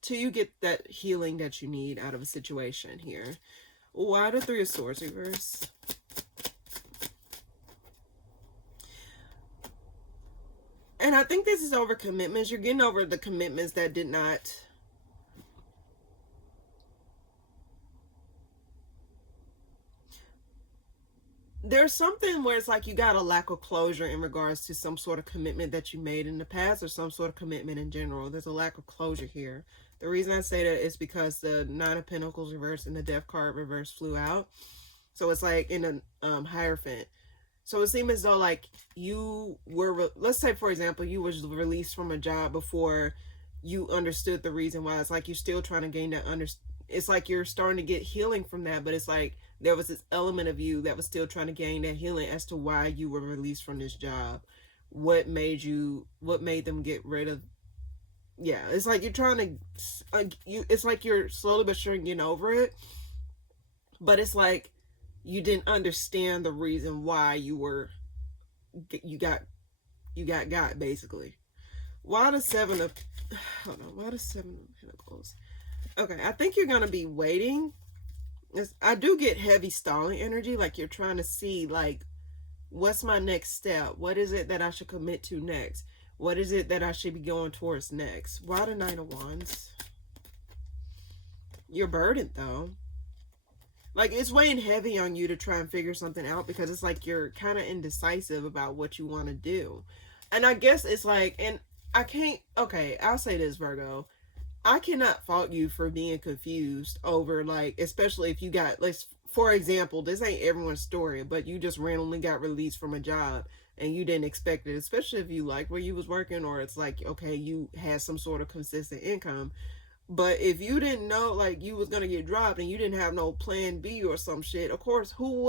till you get that healing that you need out of a situation here. Why the Three of Swords reverse? And I think this is over commitments. You're getting over the commitments that did not... There's something where it's like you got a lack of closure in regards to some sort of commitment that you made in the past, or some sort of commitment in general. There's a lack of closure here. The reason I say that is because the Nine of Pentacles reverse and the Death card reverse flew out. So it's like in a Hierophant. So it seems as though like you were, let's say for example, you was released from a job before you understood the reason why. It's like you're still trying to gain that it's like you're starting to get healing from that, but it's like there was this element of you that was still trying to gain that healing as to why you were released from this job. What made them get rid of... Yeah, it's like you're trying to, it's like you're slowly but surely getting over it, but it's like you didn't understand the reason why you got basically. Why the Seven of, hold on, why the Seven of Pentacles? Okay, I think you're gonna be waiting. I do get heavy stalling energy, like you're trying to see, like, what's my next step? What is it that I should commit to next? What is it that I should be going towards next? Why the Nine of Wands? You're burdened though. Like, it's weighing heavy on you to try and figure something out, because it's like you're kind of indecisive about what you want to do. And I guess it's like, and I can't, okay, I'll say this, Virgo. I cannot fault you for being confused over, like, especially if you got, like, for example, this ain't everyone's story, but you just randomly got released from a job and you didn't expect it, especially if you like where you was working, or it's like, okay, you had some sort of consistent income. But if you didn't know, like, you was gonna get dropped and you didn't have no plan B or some shit, of course, who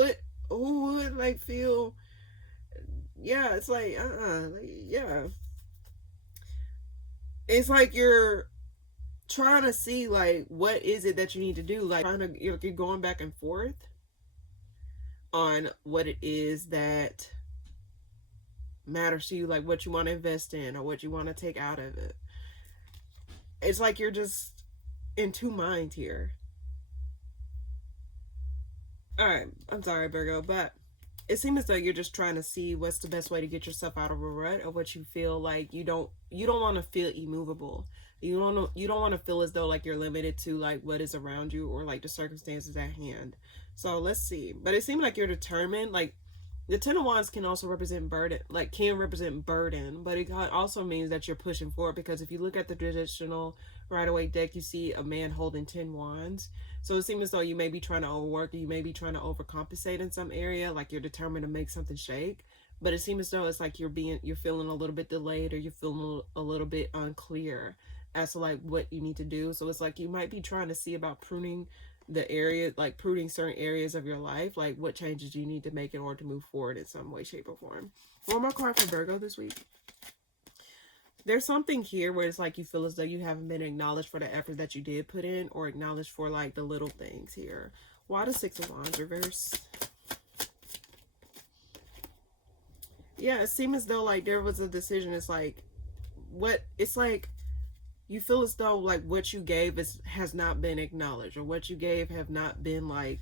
would like feel, yeah, it's like, yeah. It's like you're trying to see, like, what is it that you need to do, like, you're going back and forth on what it is that matters to you, like what you want to invest in or what you want to take out of it. It's like you're just in two minds here. All right, I'm sorry, Virgo, but it seems as though you're just trying to see what's the best way to get yourself out of a rut, or what you feel like you don't want to feel immovable. You don't want to feel as though like you're limited to like what is around you, or like the circumstances at hand. So let's see. But it seems like you're determined. Like, the Ten of Wands can also represent burden, like can represent burden, but it also means that you're pushing forward, because if you look at the traditional Rider-Waite deck, you see a man holding 10 wands. So it seems as though you may be trying to overwork, or you may be trying to overcompensate in some area, like you're determined to make something shake. But it seems as though it's like you're feeling a little bit delayed, or you're feeling a little bit unclear as to like what you need to do. So it's like you might be trying to see about pruning the area, like pruning certain areas of your life, like what changes do you need to make in order to move forward in some way, shape, or form. One more card for Virgo this week. There's something here where it's like you feel as though you haven't been acknowledged for the effort that you did put in, or acknowledged for like the little things here. Why the Six of Wands reverse? Yeah, it seems as though like there was a decision. It's like you feel as though like what you gave has not been acknowledged, or what you gave have not been like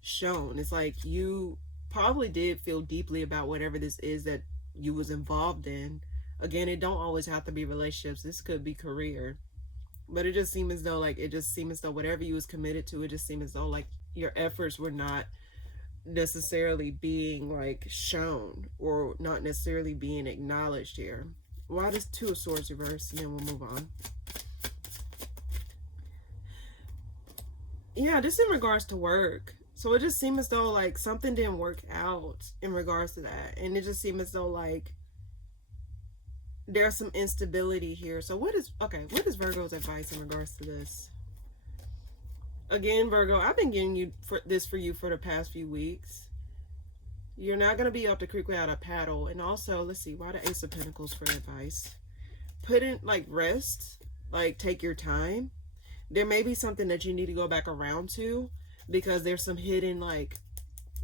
shown. It's like you probably did feel deeply about whatever this is that you was involved in. Again, it don't always have to be relationships. This could be career. But it just seemed as though whatever you was committed to, it just seemed as though like your efforts were not necessarily being like shown, or not necessarily being acknowledged here. Why does Two of Swords reverse? And then we'll move on. Yeah, this in regards to work. So it just seemed as though like something didn't work out in regards to that. And it just seemed as though like there's some instability here. So what is Virgo's advice in regards to this? Again, Virgo, I've been getting you for you for the past few weeks. You're not going to be up the creek without a paddle. And also, let's see, why the Ace of Pentacles for advice? Put in, like, rest. Like, take your time. There may be something that you need to go back around to, because there's some hidden, like,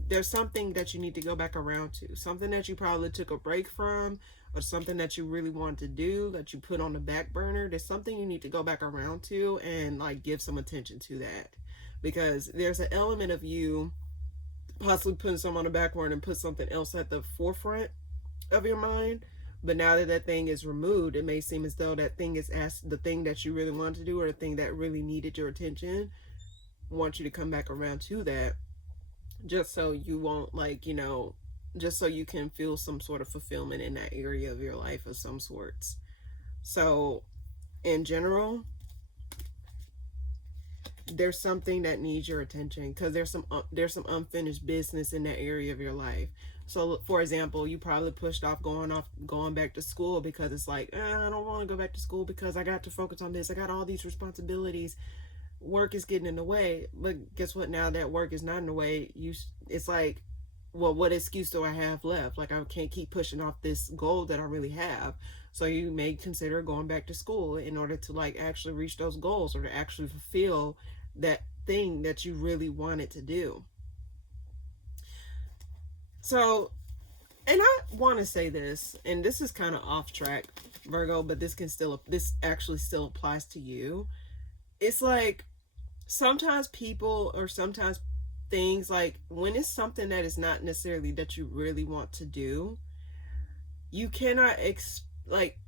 there's something that you need to go back around to. Something that you probably took a break from, or something that you really want to do that you put on the back burner. There's something you need to go back around to and, like, give some attention to that. Because there's an element of you possibly putting some on the back burner and put something else at the forefront of your mind. But now that that thing is removed, it may seem as though that thing is the thing that you really wanted to do, or the thing that really needed your attention, want you to come back around to that, just so you won't, like, you know, just so you can feel some sort of fulfillment in that area of your life of some sorts. So in general, there's something that needs your attention, because there's some unfinished business in that area of your life. So for example, you probably pushed off going back to school because it's like, I don't want to go back to school because I got to focus on this, I got all these responsibilities, work is getting in the way. But guess what, now that work is not in the way, it's like, well, what excuse do I have left? Like, I can't keep pushing off this goal that I really have. So you may consider going back to school in order to, like, actually reach those goals, or to actually fulfill that thing that you really wanted to do. So, and I want to say this, and this is kind of off track, Virgo, but this actually still applies to you. It's like, sometimes people, or sometimes things, like when it's something that is not necessarily that you really want to do, you cannot like,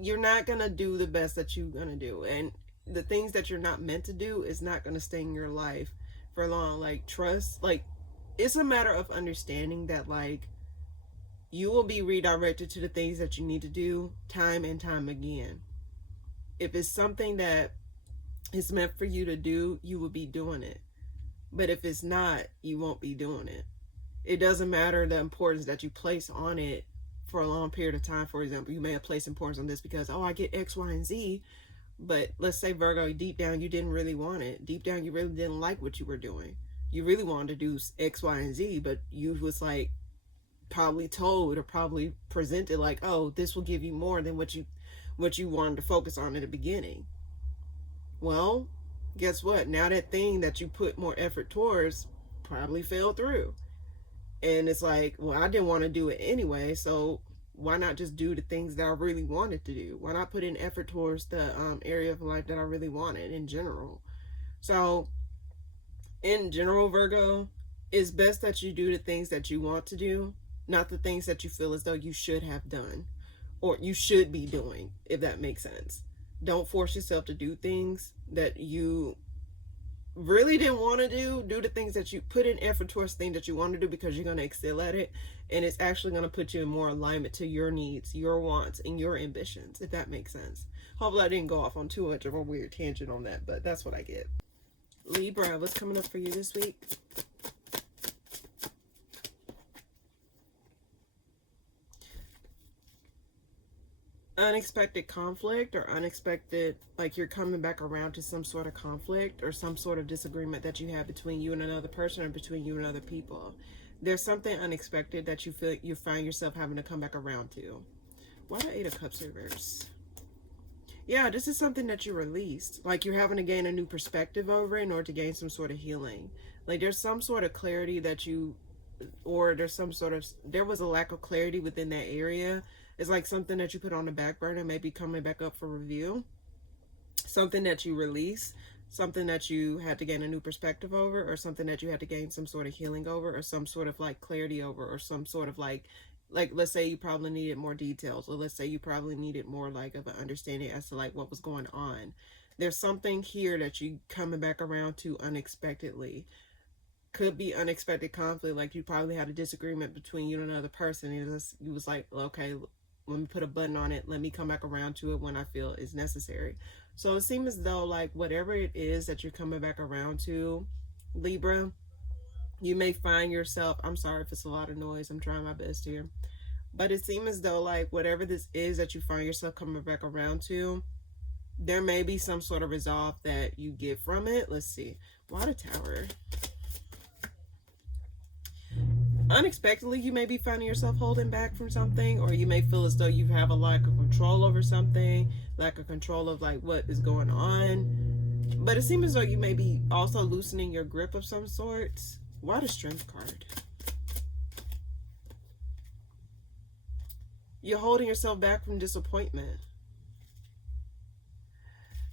you're not gonna do the best that you're gonna do, and the things that you're not meant to do is not gonna stay in your life for long. Like, trust, like, it's a matter of understanding that, like, you will be redirected to the things that you need to do time and time again. If it's something that is meant for you to do, you will be doing it. But if it's not, you won't be doing it. It doesn't matter the importance that you place on it for a long period of time. For example, you may have placed importance on this because, I get X, Y, and Z. But let's say, Virgo, deep down, you didn't really want it. Deep down, you really didn't like what you were doing. You really wanted to do X, Y, and Z, but you was, like, probably told or probably presented like, oh, this will give you more than what you wanted to focus on in the beginning. Well, guess what? Now that thing that you put more effort towards probably fell through. And it's like, well, I didn't want to do it anyway, so why not just do the things that I really wanted to do? Why not put in effort towards the area of life that I really wanted in general? So, in general, Virgo, it's best that you do the things that you want to do, not the things that you feel as though you should have done, or you should be doing, if that makes sense. Don't force yourself to do things that you really didn't want to do. Do the things that you put in effort towards, things that you want to do, because you're going to excel at it, and it's actually going to put you in more alignment to your needs, your wants, and your ambitions, if that makes sense. Hopefully I didn't go off on too much of a weird tangent on that, but that's what I get. Libra, what's coming up for you this week? Unexpected conflict, or unexpected, like, you're coming back around to some sort of conflict or some sort of disagreement that you have between you and another person, or between you and other people. There's something unexpected that you find yourself having to come back around to. Why the 8 of Cups reverse? Yeah, this is something that you released. Like, you're having to gain a new perspective over it in order to gain some sort of healing. Like, there's some sort of clarity that there was a lack of clarity within that area. It's like something that you put on the back burner may be coming back up for review. Something that you release, something that you had to gain a new perspective over, or something that you had to gain some sort of healing over, or some sort of, like, clarity over, or some sort of, like, let's say you probably needed more details, or let's say you probably needed more, like, of an understanding as to, like, what was going on. There's something here that you coming back around to unexpectedly. Could be unexpected conflict, like you probably had a disagreement between you and another person, and you was like, okay, let me put a button on it, let me come back around to it when I feel is necessary. So it seems as though, like, whatever it is that you're coming back around to, Libra, You may find yourself, I'm sorry if it's a lot of noise, I'm trying my best here. But it seems as though, like, whatever this is that you find yourself coming back around to, there may be some sort of resolve that you get from it. Let's see. Water Tower. Unexpectedly, you may be finding yourself holding back from something, or you may feel as though you have a lack of control over something, lack of control of like what is going on. But it seems as though you may be also loosening your grip of some sorts. What a Strength card. You're holding yourself back from disappointment.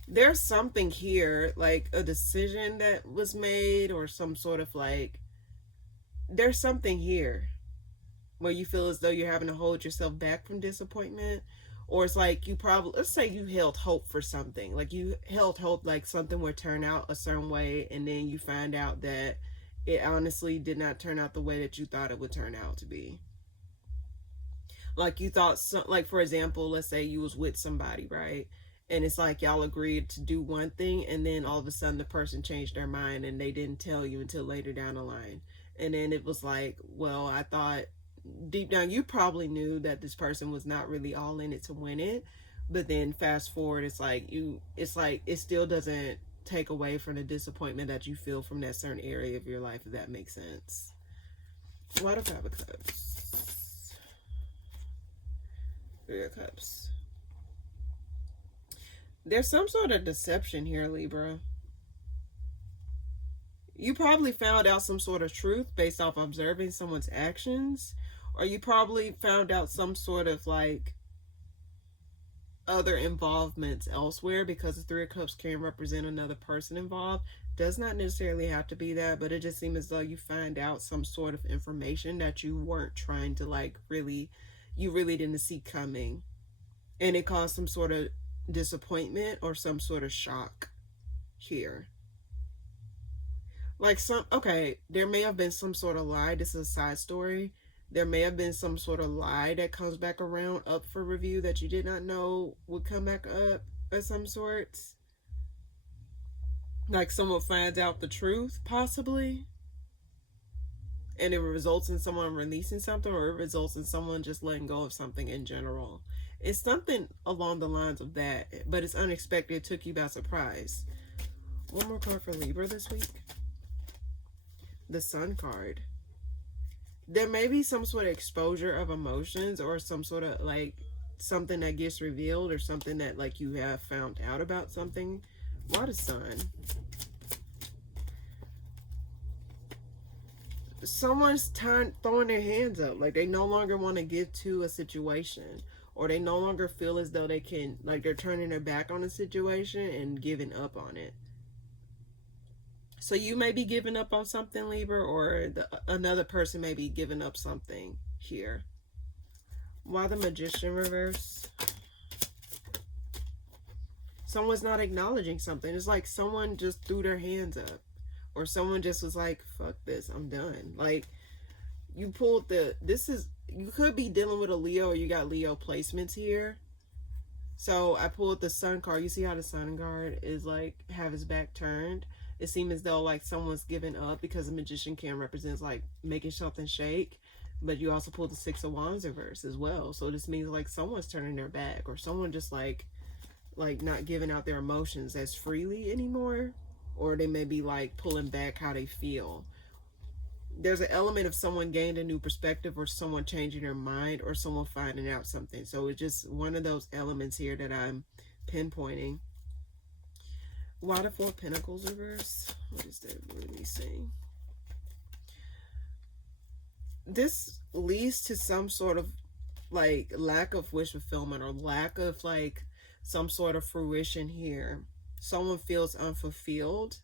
There's something here, like a decision that was made, or some sort of like, there's something here where you feel as though you're having to hold yourself back from disappointment. Or it's like you probably, let's say you held hope for something, like you held hope like something would turn out a certain way, and then you find out that it honestly did not turn out the way that you thought it would turn out to be. Like you thought, like for example, let's say you was with somebody, right? And it's like y'all agreed to do one thing, and then all of a sudden the person changed their mind and they didn't tell you until later down the line. And then it was like, well, I thought deep down you probably knew that this person was not really all in it to win it. But then fast forward, it's like it still doesn't take away from the disappointment that you feel from that certain area of your life, if that makes sense. What of Five of Cups? Three of Cups. There's some sort of deception here, Libra. You probably found out some sort of truth based off observing someone's actions, or you probably found out some sort of like other involvements elsewhere, because the Three of Cups can represent another person involved. Does not necessarily have to be that, but it just seems as though you find out some sort of information that you weren't trying to like really, you really didn't see coming, and it caused some sort of disappointment or some sort of shock here. Like there may have been some sort of lie. This is a side story. There may have been some sort of lie that comes back around up for review that you did not know would come back up of some sorts. Like someone finds out the truth, possibly, and it results in someone releasing something, or it results in someone just letting go of something in general. It's something along the lines of that, but it's unexpected. It took you by surprise. One more card for Libra this week. The Sun card. There may be some sort of exposure of emotions, or some sort of like something that gets revealed, or something that like you have found out about something. Why the Sun? Someone's throwing their hands up, like they no longer want to give to a situation, or they no longer feel as though they can, like they're turning their back on a situation and giving up on it. So you may be giving up on something, Libra, or another person may be giving up something here. Why the Magician reverse? Someone's not acknowledging something. It's like someone just threw their hands up, or someone just was like, fuck this, I'm done. Like you pulled you could be dealing with a Leo, or you got Leo placements here. So I pulled the Sun card. You see how the Sun card is like have his back turned. It seems as though like someone's giving up, because the Magician can represent like making something shake. But you also pulled the Six of Wands reverse as well. So this means like someone's turning their back, or someone just like not giving out their emotions as freely anymore, or they may be like pulling back how they feel. There's an element of someone gained a new perspective, or someone changing their mind, or someone finding out something. So it's just one of those elements here that I'm pinpointing. Why the Four of Pentacles reverse? What is that really saying? This leads to some sort of like lack of wish fulfillment, or lack of like some sort of fruition here. Someone feels unfulfilled,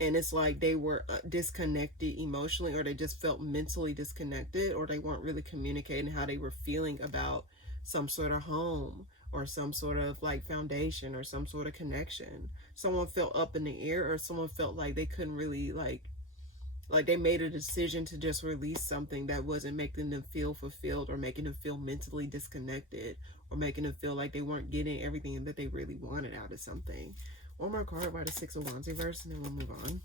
and it's like they were disconnected emotionally, or they just felt mentally disconnected, or they weren't really communicating how they were feeling about some sort of home, or some sort of like foundation, or some sort of connection. Someone felt up in the air, or someone felt like they couldn't really like they made a decision to just release something that wasn't making them feel fulfilled, or making them feel mentally disconnected, or making them feel like they weren't getting everything that they really wanted out of something. One more card by the Six of Wands reverse, and then we'll move on.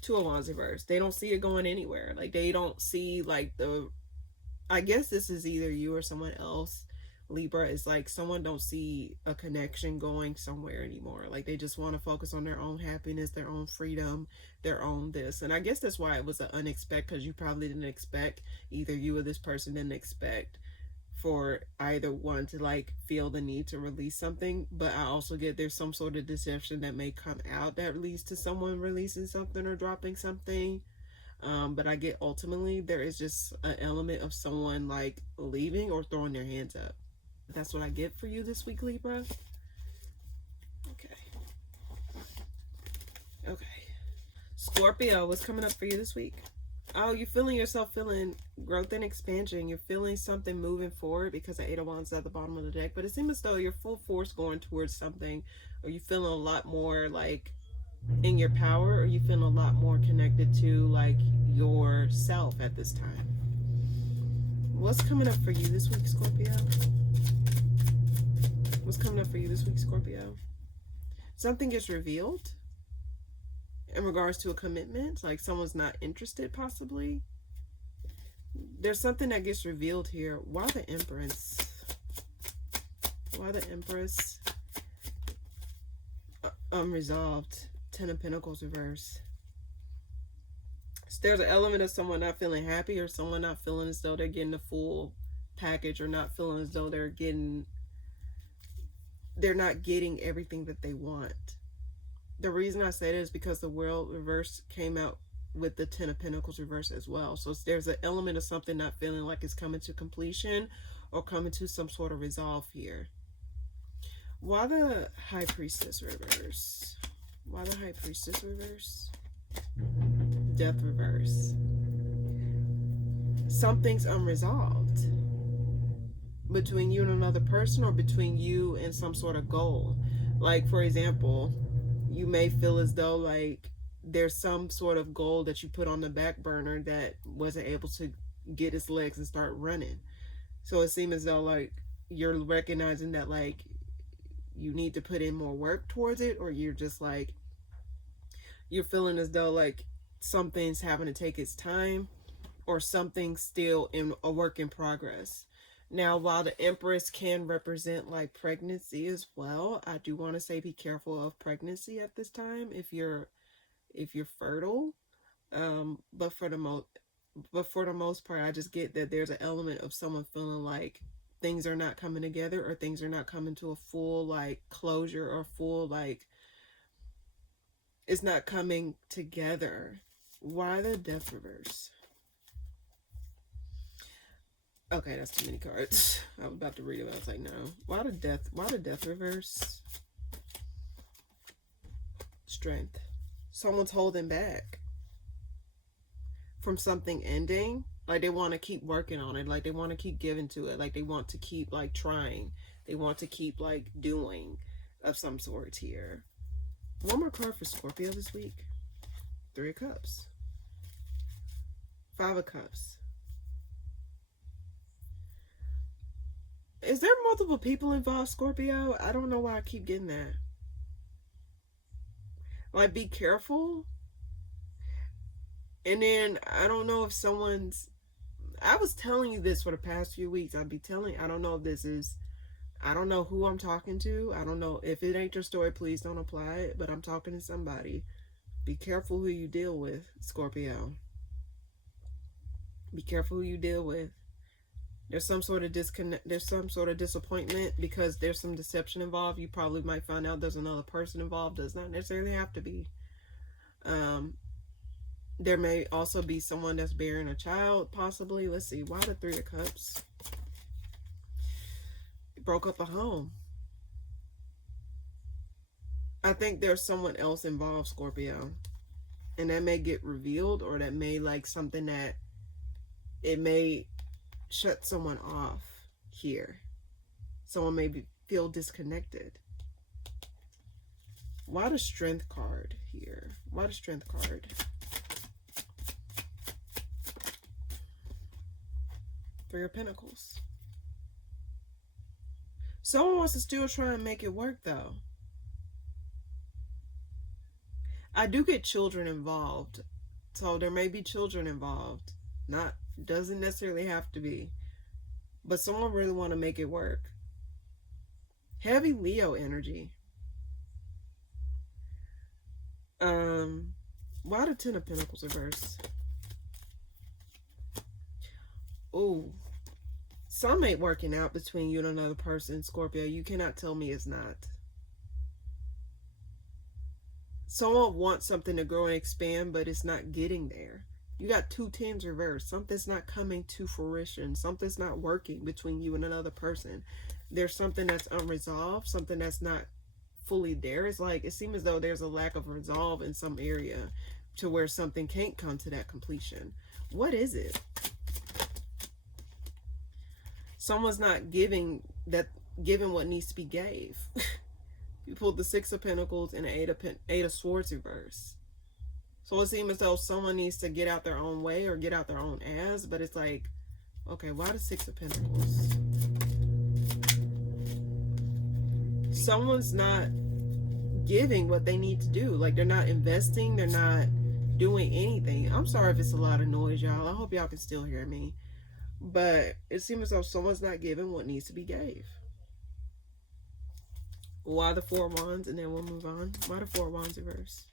Two of Wands reverse. They don't see it going anywhere. Like, they don't see, like, I guess this is either you or someone else. Libra is like, someone don't see a connection going somewhere anymore. Like, they just want to focus on their own happiness, their own freedom, their own this. And I guess that's why it was an unexpected, because you probably didn't expect, either you or this person didn't expect for either one to like feel the need to release something. But I also get there's some sort of deception that may come out that leads to someone releasing something or dropping something. But I get ultimately there is just an element of someone like leaving or throwing their hands up. That's what I get for you this week, Libra. Okay. Okay. Scorpio, what's coming up for you this week? Oh, you're feeling yourself feeling growth and expansion. You're feeling something moving forward because the Eight of Wands is at the bottom of the deck. But it seems as though you're full force going towards something, or you're feeling a lot more like in your power, or you feeling a lot more connected to like yourself at this time. What's coming up for you this week, Scorpio? What's coming up for you this week, Scorpio? Something gets revealed in regards to a commitment, like someone's not interested possibly. There's something that gets revealed here. Why the Empress? Why the Empress? Unresolved. Ten of Pentacles reverse. So there's an element of someone not feeling happy, or someone not feeling as though they're getting the full package, or not feeling as though they're not getting everything that they want. The reason I say that is because the World reverse came out with the Ten of Pentacles reverse as well. So there's an element of something not feeling like it's coming to completion or coming to some sort of resolve here. Why the High Priestess reverse? Why the High Priestess reverse? Death reverse. Something's unresolved between you and another person, or between you and some sort of goal. Like, for example, you may feel as though like there's some sort of goal that you put on the back burner that wasn't able to get its legs and start running. So it seems as though like you're recognizing that like you need to put in more work towards it, or you're just like, you're feeling as though like something's having to take its time, or something's still in a work in progress. Now, while the Empress can represent like pregnancy as well, I do want to say be careful of pregnancy at this time if you're fertile. But for the most part, I just get that there's an element of someone feeling like things are not coming together, or things are not coming to a full like closure, or full like it's not coming together. Why the Death reverse? Okay, that's too many cards. I was about to read it, but I was like, no. Why the Death reverse? Strength. Someone's holding back from something ending. Like, they want to keep working on it. Like, they want to keep giving to it. Like, they want to keep, like, trying. They want to keep, like, doing of some sort here. One more card for Scorpio this week. Three of Cups. Five of Cups. Is there multiple people involved, Scorpio? I don't know why I keep getting that. Like, be careful. And then, I don't know if someone's... I was telling you this for the past few weeks. I don't know if this is... I don't know who I'm talking to. I don't know. If it ain't your story, please don't apply it. But I'm talking to somebody. Be careful who you deal with, Scorpio. Be careful who you deal with. There's some sort of disconnect. There's some sort of disappointment because there's some deception involved. You probably might find out there's another person involved. Does not necessarily have to be. There may also be someone that's bearing a child, possibly. Let's see. Why the Three of Cups? Broke up a home. I think there's someone else involved, Scorpio. And that may get revealed, or that may like something that it may shut someone off here. Someone may feel disconnected. Why the Strength card here? Why the Strength card? Three of Pentacles. Someone wants to still try and make it work, though. I do get children involved. So there may be children involved. Not, doesn't necessarily have to be. But someone really want to make it work. Heavy Leo energy. Why the Ten of Pentacles reverse? Ooh. Some ain't working out between you and another person, Scorpio. You cannot tell me it's not. Someone wants something to grow and expand, but it's not getting there. You got 2 tens reversed. Something's not coming to fruition. Something's not working between you and another person. There's something that's unresolved, something that's not fully there. It's like, it seems as though there's a lack of resolve in some area to where something can't come to that completion. What is it? Someone's not giving what needs to be gave. You pulled the Six of Pentacles and the Eight of Swords reverse. So it seems as though someone needs to get out their own way or get out their own ass. But it's like, okay, why the Six of Pentacles? Someone's not giving what they need to do. Like, they're not investing. They're not doing anything. I'm sorry if it's a lot of noise, y'all. I hope y'all can still hear me. But it seems as though someone's not giving what needs to be gave. Why the Four of Wands? And then we'll move on. Why the Four of Wands reverse?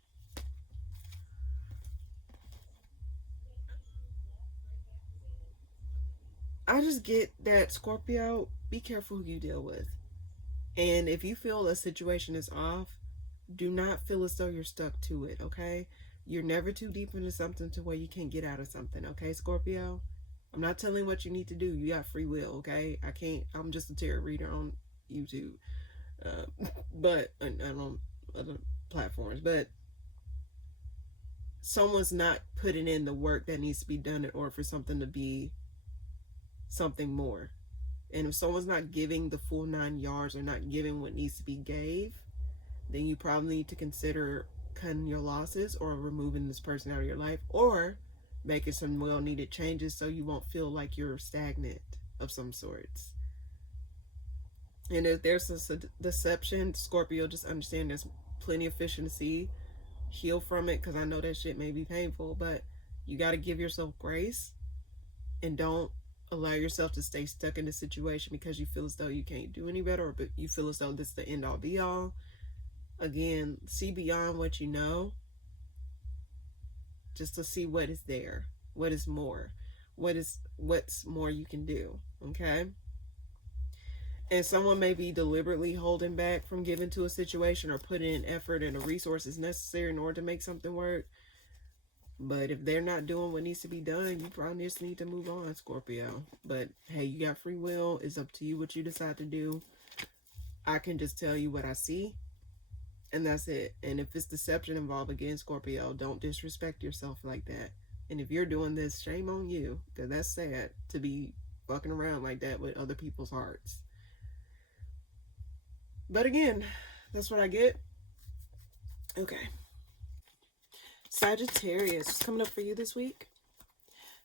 I just get that, Scorpio, be careful who you deal with. And if you feel a situation is off, do not feel as though you're stuck to it, okay? You're never too deep into something to where you can't get out of something, okay, Scorpio? I'm not telling what you need to do. You got free will, okay? I'm just a tarot reader on YouTube. But on other platforms. But someone's not putting in the work that needs to be done in order for something to be something more. And if someone's not giving the full 9 yards or not giving what needs to be gave, then you probably need to consider cutting your losses or removing this person out of your life, or making some well-needed changes so you won't feel like you're stagnant of some sorts. And if there's a deception, Scorpio, just understand there's plenty of fish in the sea. Heal from it, because I know that shit may be painful, but you got to give yourself grace and don't allow yourself to stay stuck in the situation because you feel as though you can't do any better, or you feel as though this is the end all be all. Again, see beyond what you know, just to see what is there, what is more, what's more you can do, okay? And someone may be deliberately holding back from giving to a situation or putting in effort and the resources necessary in order to make something work. But if they're not doing what needs to be done, you probably just need to move on, Scorpio. But hey, you got free will. It's up to you what you decide to do. I can just tell you what I see, and that's it. And if it's deception involved, again, Scorpio, don't disrespect yourself like that. And if you're doing this, shame on you, because that's sad to be fucking around like that with other people's hearts. But again, that's what I get. Okay. Sagittarius, what's coming up for you this week?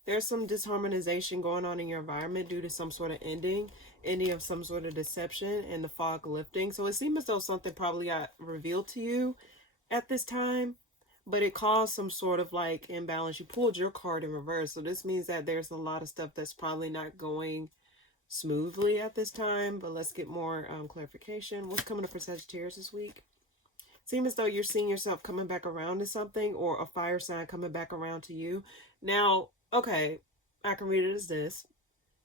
There's some disharmonization going on in your environment due to some sort of ending of some sort of deception, and the fog lifting. So it seems as though something probably got revealed to you at this time, but it caused some sort of like imbalance. You pulled your card in reverse. So this means that there's a lot of stuff that's probably not going smoothly at this time, but let's get more clarification. What's coming up for Sagittarius this week? Seems as though you're seeing yourself coming back around to something, or a fire sign coming back around to you. Now, okay, I can read it as this.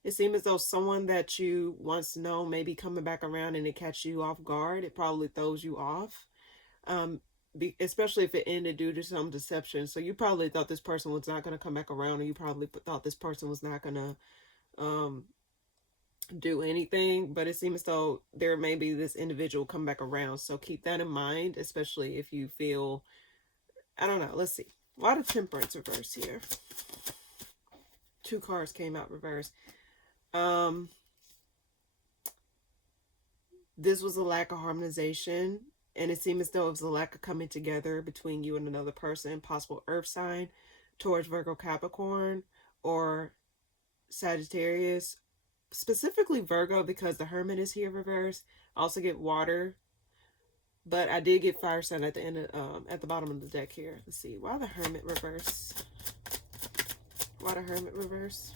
It seems as though someone that you once know may be coming back around, and it catches you off guard. It probably throws you off, especially if it ended due to some deception. So you probably thought this person was not going to come back around, or you probably thought this person was not going to do anything, but it seems as though there may be this individual come back around. So keep that in mind, especially if you feel, I don't know, let's see. Why the Temperance reverse here? 2 cards came out reverse. This was a lack of harmonization, and it seemed as though it was a lack of coming together between you and another person, possible earth sign, towards Virgo, Capricorn, or Sagittarius. Specifically Virgo, because the Hermit is here reverse. I also get water. But I did get fire sign at the end of, at the bottom of the deck here. Let's see. Why the Hermit reverse? Why the Hermit reverse?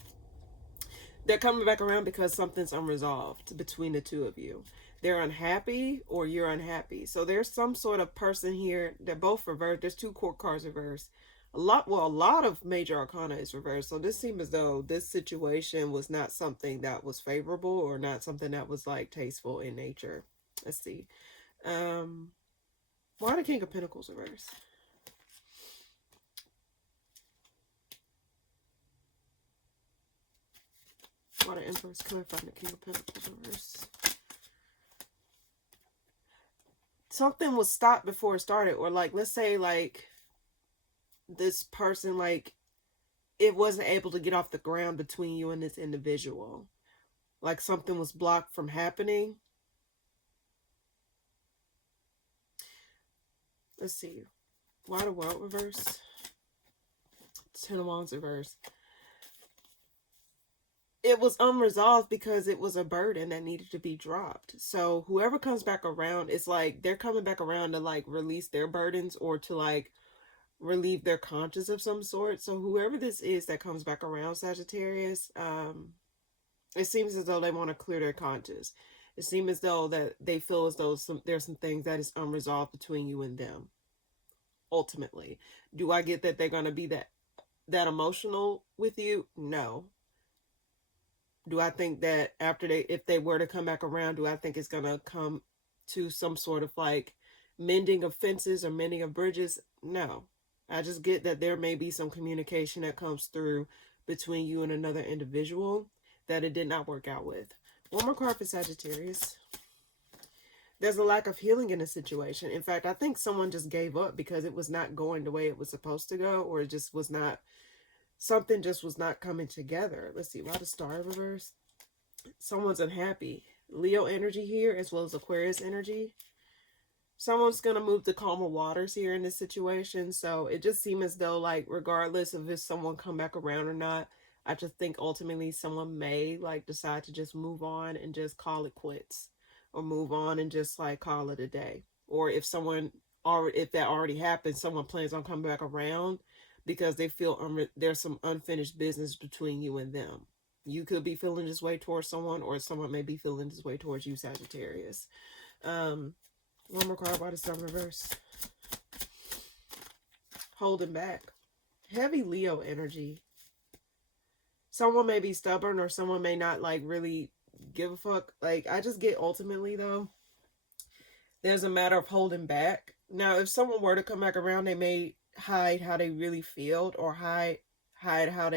They're coming back around because something's unresolved between the two of you. They're unhappy or you're unhappy. So there's some sort of person here. They're both reversed. There's two court cards reversed. A lot of major arcana is reversed. So this seems as though this situation was not something that was favorable or not something that was like tasteful in nature. Let's see. Why the King of Pentacles reversed? Why the Empress clarifying the King of Pentacles reverse? Something was stopped before it started, or like, let's say like this person, like it wasn't able to get off the ground between you and this individual. Like something was blocked from happening. Let's see. Why the World reverse? Ten of Wands reverse. It was unresolved because it was a burden that needed to be dropped. So whoever comes back around, it's like they're coming back around to like release their burdens or to like relieve their conscience of some sort. So whoever this is that comes back around, Sagittarius, it seems as though they want to clear their conscience. It seems as though that they feel as though there's some things that is unresolved between you and them. Ultimately, do I get that they're going to be that emotional with you? No. Do I think that if they were to come back around, do I think it's going to come to some sort of like mending of fences or mending of bridges? No. I just get that there may be some communication that comes through between you and another individual that it did not work out with. One more card for Sagittarius. There's a lack of healing in the situation. In fact, I think someone just gave up because it was not going the way it was supposed to go, or it just was not, something just was not coming together. Let's see, why the Star reverse? Someone's unhappy. Leo energy here as well as Aquarius energy. Someone's going to move to calmer waters here in this situation. So it just seems as though, like, regardless of if someone come back around or not, I just think ultimately someone may like decide to just move on and just call it quits, or move on and just like call it a day. Or if if that already happened, someone plans on coming back around because they feel there's some unfinished business between you and them. You could be feeling this way towards someone, or someone may be feeling this way towards you, Sagittarius. One more card, why the Sun reverse? Holding back. Heavy Leo energy. Someone may be stubborn, or someone may not like really give a fuck. Like, I just get ultimately though, there's a matter of holding back. Now, if someone were to come back around, they may hide how they really feel, or hide how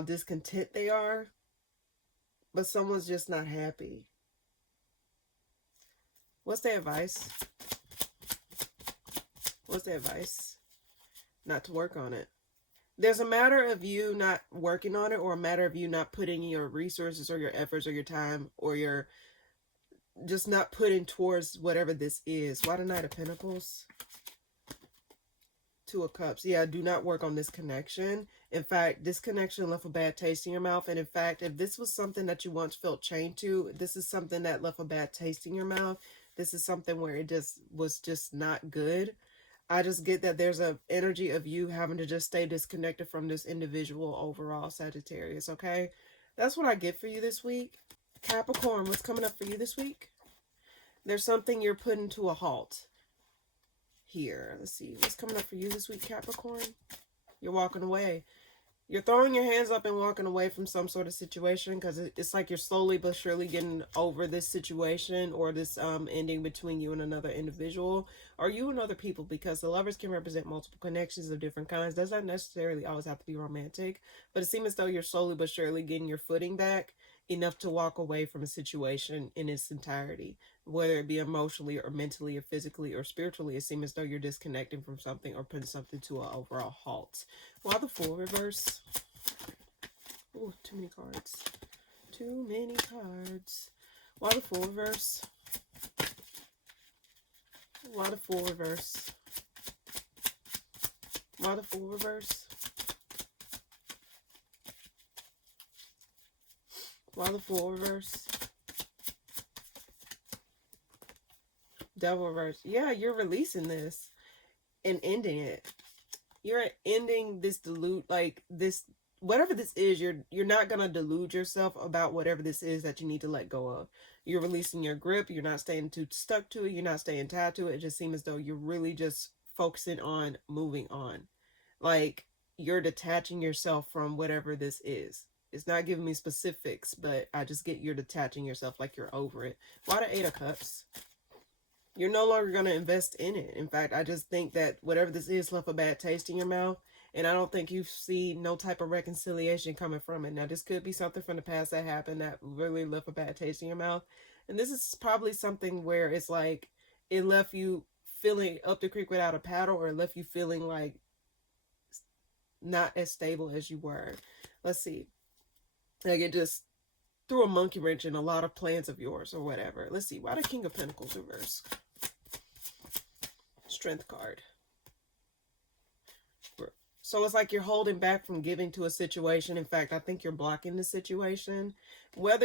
discontent they are. But someone's just not happy. What's their advice? What's their advice? Not to work on it. There's a matter of you not working on it, or a matter of you not putting your resources or your efforts or your time or your just not putting towards whatever this is. Why the Knight of Pentacles? Two of Cups. Yeah, do not work on this connection. In fact, this connection left a bad taste in your mouth. And in fact, if this was something that you once felt chained to, this is something that left a bad taste in your mouth. This is something where it just was just not good. I just get that there's an energy of you having to just stay disconnected from this individual overall, Sagittarius, okay? That's what I get for you this week. Capricorn, what's coming up for you this week? There's something you're putting to a halt here. Let's see. What's coming up for you this week, Capricorn? You're walking away. You're throwing your hands up and walking away from some sort of situation, because it's like you're slowly but surely getting over this situation, or this ending between you and another individual, or you and other people, because the Lovers can represent multiple connections of different kinds. Does not necessarily always have to be romantic, but it seems as though you're slowly but surely getting your footing back enough to walk away from a situation in its entirety, whether it be emotionally or mentally or physically or spiritually. It seems as though you're disconnecting from something or putting something to an overall halt. Why the Fool reverse? Oh, too many cards. Too many cards. Why the Fool reverse? Why the Fool reverse? Why the Fool reverse? Why the Fool reverse? Devil reverse. Yeah, you're releasing this and ending it. You're ending this like this, whatever this is. You're not gonna delude yourself about whatever this is that you need to let go of. You're releasing your grip. You're not staying too stuck to it. You're not staying tied to it. It just seems as though you're really just focusing on moving on. Like, you're detaching yourself from whatever this is. It's not giving me specifics, but I just get you're detaching yourself, like you're over it. Why the Eight of Cups? You're no longer going to invest in it. In fact, I just think that whatever this is left a bad taste in your mouth. And I don't think you see no type of reconciliation coming from it. Now, this could be something from the past that happened that really left a bad taste in your mouth. And this is probably something where it's like it left you feeling up the creek without a paddle, or it left you feeling like not as stable as you were. Let's see. Like, it just threw a monkey wrench in a lot of plans of yours or whatever. Let's see. Why the King of Pentacles reverse? Strength card. So it's like you're holding back from giving to a situation. In fact, I think you're blocking the situation. While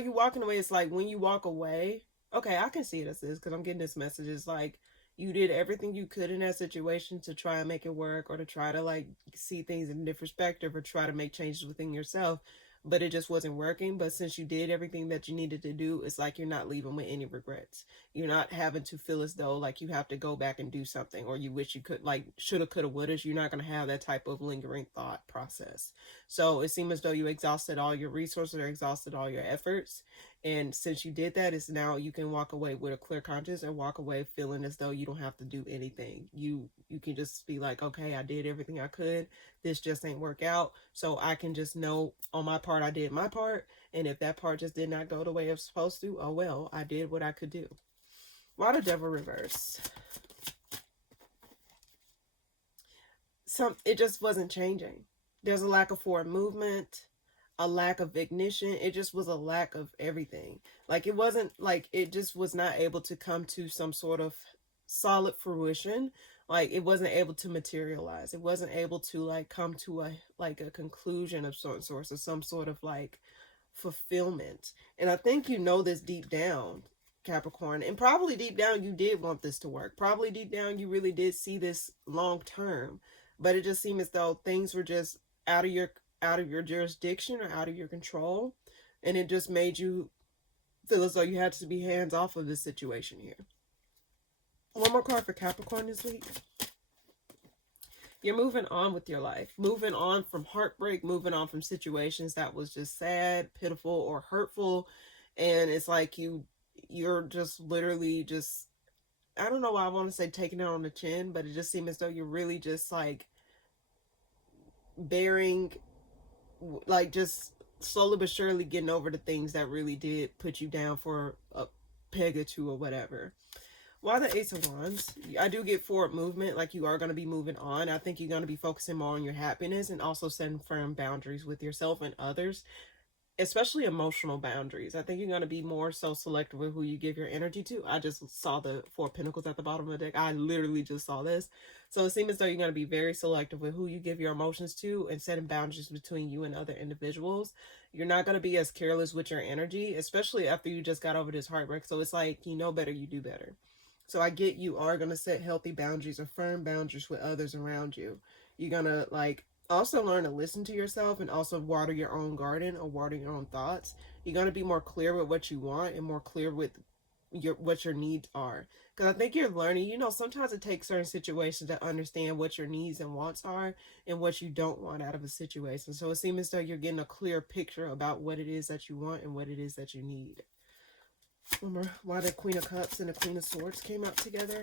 you're walking away, it's like when you walk away. Okay, I can see it as this because I'm getting this message. It's like you did everything you could in that situation to try and make it work, or to try to like see things in a different perspective, or try to make changes within yourself, but it just wasn't working. But since you did everything that you needed to do, it's like you're not leaving with any regrets. You're not having to feel as though like you have to go back and do something, or you wish you could, like shoulda, coulda, woulda. You're not going to have that type of lingering thought process. So it seems as though you exhausted all your resources or exhausted all your efforts. And since you did that, it's now you can walk away with a clear conscience and walk away feeling as though you don't have to do anything. You can just be like, okay, I did everything I could. This just ain't work out. So I can just know on my part, I did my part. And if that part just did not go the way it was supposed to, oh well, I did what I could do. Why the Devil reverse? It just wasn't changing. There's a lack of forward movement, a lack of ignition. It just was a lack of everything. Like, it wasn't like it just was not able to come to some sort of solid fruition. Like, it wasn't able to materialize. It wasn't able to like come to a conclusion of certain source, or some sort of like fulfillment. And I think you know this deep down, Capricorn, and probably deep down you did want this to work. Probably deep down you really did see this long term, but it just seemed as though things were just out of your jurisdiction or out of your control, and it just made you feel as though you had to be hands off of this situation here. One more card for Capricorn this week. You're moving on with your life, moving on from heartbreak, moving on from situations that was just sad, pitiful, or hurtful. And it's like you're just literally just, I don't know why I want to say taking it on the chin, but it just seems as though you're really just like bearing, like just slowly but surely getting over the things that really did put you down for a peg or two or whatever. Why the Ace of Wands? I do get forward movement, like you are going to be moving on. I think you're going to be focusing more on your happiness and also setting firm boundaries with yourself and others, especially emotional boundaries. I think you're going to be more so selective with who you give your energy to. I just saw the Four of Pentacles at the bottom of the deck. I literally just saw this. So it seems as though you're going to be very selective with who you give your emotions to and setting boundaries between you and other individuals. You're not going to be as careless with your energy, especially after you just got over this heartbreak. So it's like, you know better, you do better. So I get you are going to set healthy boundaries or firm boundaries with others around you. You're going to like also learn to listen to yourself and also water your own garden or water your own thoughts. You're going to be more clear with what you want and more clear with what your needs are. Because I think you're learning, you know, sometimes it takes certain situations to understand what your needs and wants are and what you don't want out of a situation. So it seems as though you're getting a clear picture about what it is that you want and what it is that you need. Remember why the Queen of Cups and the Queen of Swords came out together?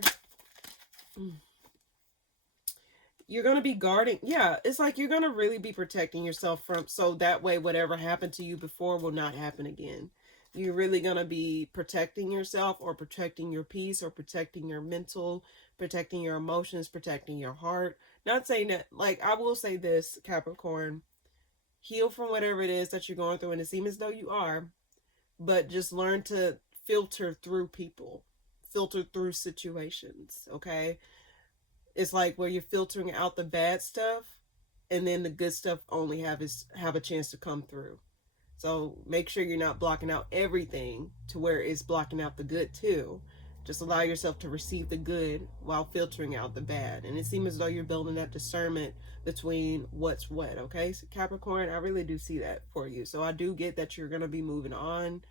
You're going to be guarding. Yeah, it's like you're going to really be protecting yourself from, so that way whatever happened to you before will not happen again. You're really going to be protecting yourself or protecting your peace or protecting your mental, protecting your emotions, protecting your heart. Not saying that, like, I will say this, Capricorn, heal from whatever it is that you're going through, and it seems as though you are, but just learn to filter through people, filter through situations, okay? It's like where you're filtering out the bad stuff and then the good stuff only have a chance to come through. So make sure you're not blocking out everything to where it's blocking out the good too. Just allow yourself to receive the good while filtering out the bad. And it seems as though you're building that discernment between what's what, okay? So Capricorn, I really do see that for you. So I do get that you're going to be moving on,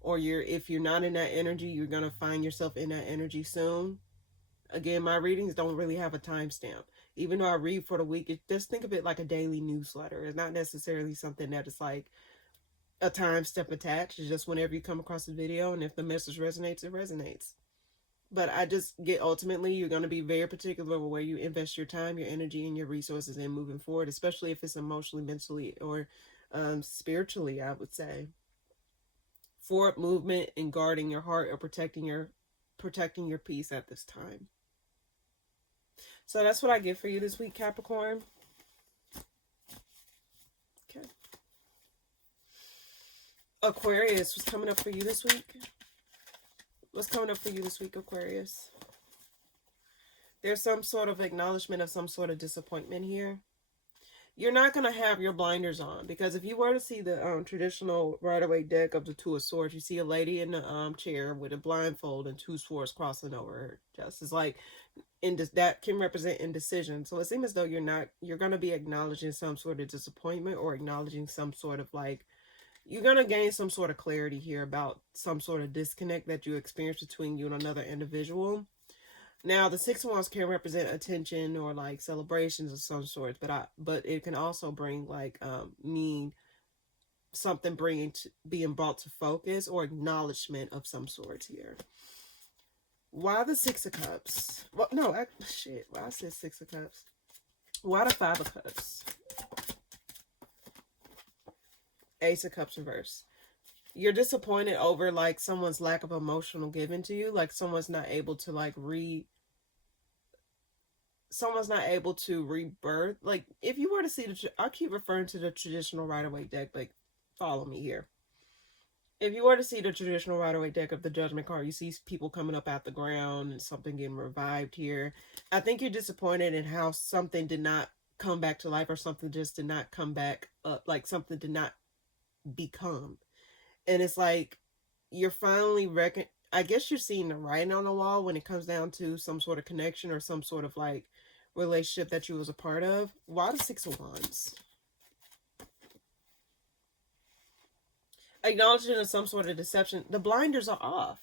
or if you're not in that energy, you're going to find yourself in that energy soon. Again, my readings don't really have a timestamp. Even though I read for the week, just think of it like a daily newsletter. It's not necessarily something that is like a time step attached. It's just whenever you come across a video, and if the message resonates, it resonates. But I just get, ultimately, you're going to be very particular with where you invest your time, your energy, and your resources in moving forward, especially if it's emotionally, mentally, or spiritually, I would say. Forward movement and guarding your heart, or protecting your peace at this time. So that's what I get for you this week, Capricorn. Okay. Aquarius, what's coming up for you this week? What's coming up for you this week, Aquarius? There's some sort of acknowledgement of some sort of disappointment here. You're not going to have your blinders on, because if you were to see the traditional Rider-Waite deck of the Two of Swords, you see a lady in the chair with a blindfold and two swords crossing over her chest. It's like, that can represent indecision. So it seems as though you're going to be acknowledging some sort of disappointment, or acknowledging some sort of like, you're going to gain some sort of clarity here about some sort of disconnect that you experience between you and another individual. Now, the Six of Wands can represent attention or like celebrations of some sort, but it can also bring like mean something being brought to focus, or acknowledgement of some sort here. Why the Six of Cups? Well, no, why I said Six of Cups. Why the Five of Cups? Ace of Cups reverse. You're disappointed over like someone's lack of emotional giving to you. Like someone's not able to rebirth. Like if you were to see I keep referring to the traditional Rider-Waite deck, but follow me here. If you were to see the traditional Rider-Waite deck of the Judgment card, you see people coming up out the ground and something getting revived here. I think you're disappointed in how something did not come back to life, or something just did not come back up, like something did not become. And it's like you're finally I guess you're seeing the writing on the wall when it comes down to some sort of connection, or some sort of like relationship that you was a part of. Why the Six of Wands? Acknowledging of some sort of deception. The blinders are off.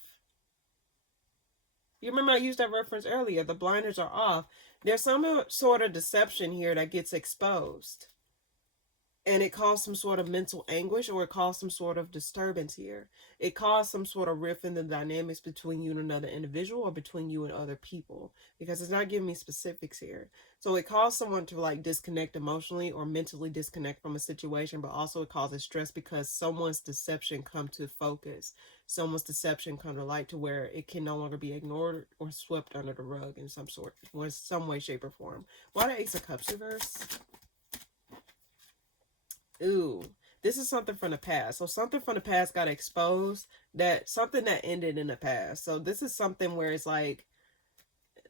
You remember I used that reference earlier. The blinders are off. There's some sort of deception here that gets exposed. And it caused some sort of mental anguish, or it caused some sort of disturbance here. It caused some sort of rift in the dynamics between you and another individual, or between you and other people, because it's not giving me specifics here. So it caused someone to like disconnect emotionally or mentally disconnect from a situation, but also it causes stress because someone's deception come to focus. Someone's deception come to light, to where it can no longer be ignored or swept under the rug in some way, shape, or form. Why the Ace of Cups reverse? Ooh, this is something from the past. So something from the past got exposed, something that ended in the past. So this is something where it's like,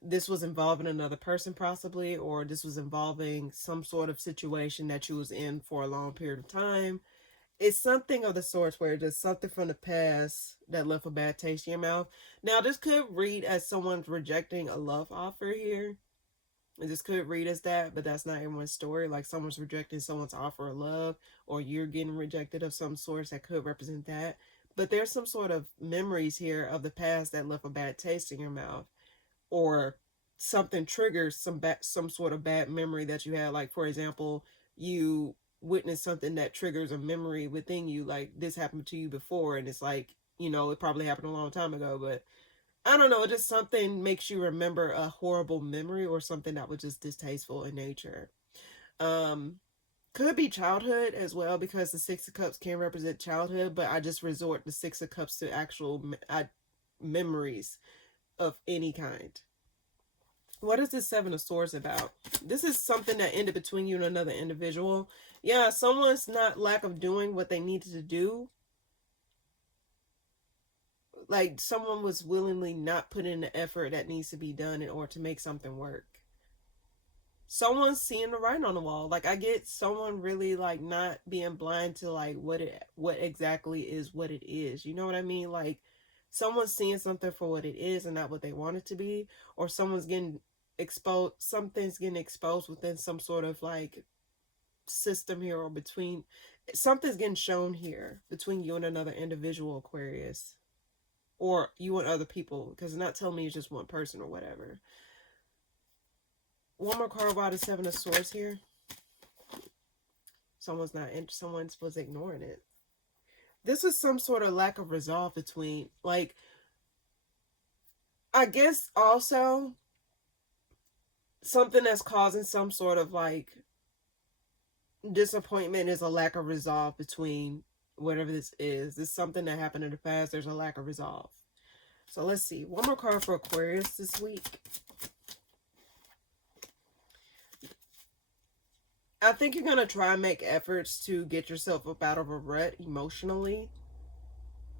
this was involving another person possibly, or this was involving some sort of situation that you was in for a long period of time. It's something of the sorts where there's something from the past that left a bad taste in your mouth. Now, this could read as someone's rejecting a love offer here. And this could read as that, but that's not everyone's story. Like someone's rejecting someone's offer of love, or you're getting rejected of some sort that could represent that. But there's some sort of memories here of the past that left a bad taste in your mouth, or something triggers some sort of bad memory that you had. Like, for example, you witness something that triggers a memory within you, like this happened to you before, and it's like, it probably happened a long time ago, but I don't know, just something makes you remember a horrible memory, or something that was just distasteful in nature. Could be childhood as well, because the Six of Cups can represent childhood, but I just resort the Six of Cups to actual memories of any kind. What is this Seven of Swords about? This is something that ended between you and another individual. Yeah, someone's not lack of doing what they needed to do. Like someone was willingly not putting in the effort that needs to be done in order to make something work. Someone's seeing the writing on the wall. Like I get someone really like not being blind to like what exactly is what it is. You know what I mean? Like someone's seeing something for what it is and not what they want it to be, or someone's getting exposed, something's getting exposed within some sort of like system here, or between, something's getting shown here between you and another individual, Aquarius, or you and other people, because it's not telling me it's just one person or whatever. One more card, why the Seven of Swords here? Someone was ignoring it. This is some sort of lack of resolve between, like, I guess also something that's causing some sort of like disappointment is a lack of resolve between whatever this is. This is something that happened in the past. There's a lack of resolve. So let's see. One more card for Aquarius this week. I think you're going to try and make efforts to get yourself up out of a rut emotionally.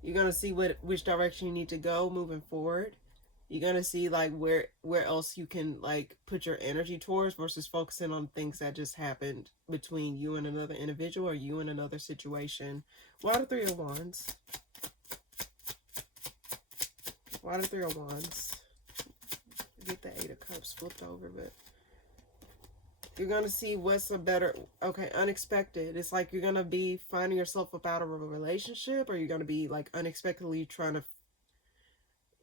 You're going to see which direction you need to go moving forward. You're going to see like where else you can like put your energy towards versus focusing on things that just happened between you and another individual or you and another situation. Why the Three of Wands? Why the Three of Wands? Get the Eight of Cups flipped over, but you're going to see what's a better, okay, unexpected. It's like you're going to be finding yourself up out of a relationship, or you're going to be like unexpectedly trying to,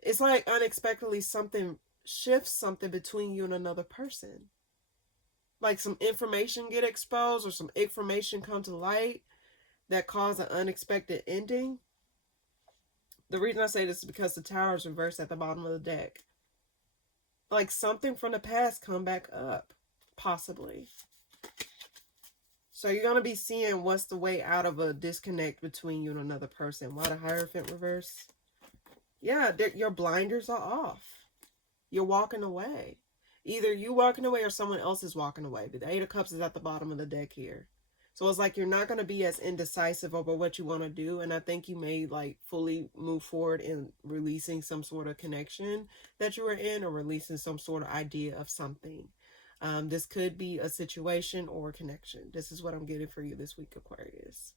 it's like unexpectedly something shifts something between you and another person. Like some information get exposed or some information come to light that cause an unexpected ending. The reason I say this is because the Tower is reversed at the bottom of the deck. Like something from the past come back up. Possibly. So you're going to be seeing what's the way out of a disconnect between you and another person. Why the Hierophant reverse? Yeah, your blinders are off. You're walking away. Either you walking away or someone else is walking away. But the Eight of Cups is at the bottom of the deck here. So it's like you're not going to be as indecisive over what you want to do. And I think you may like fully move forward in releasing some sort of connection that you were in, or releasing some sort of idea of something. This could be a situation or a connection. This is what I'm getting for you this week, Aquarius.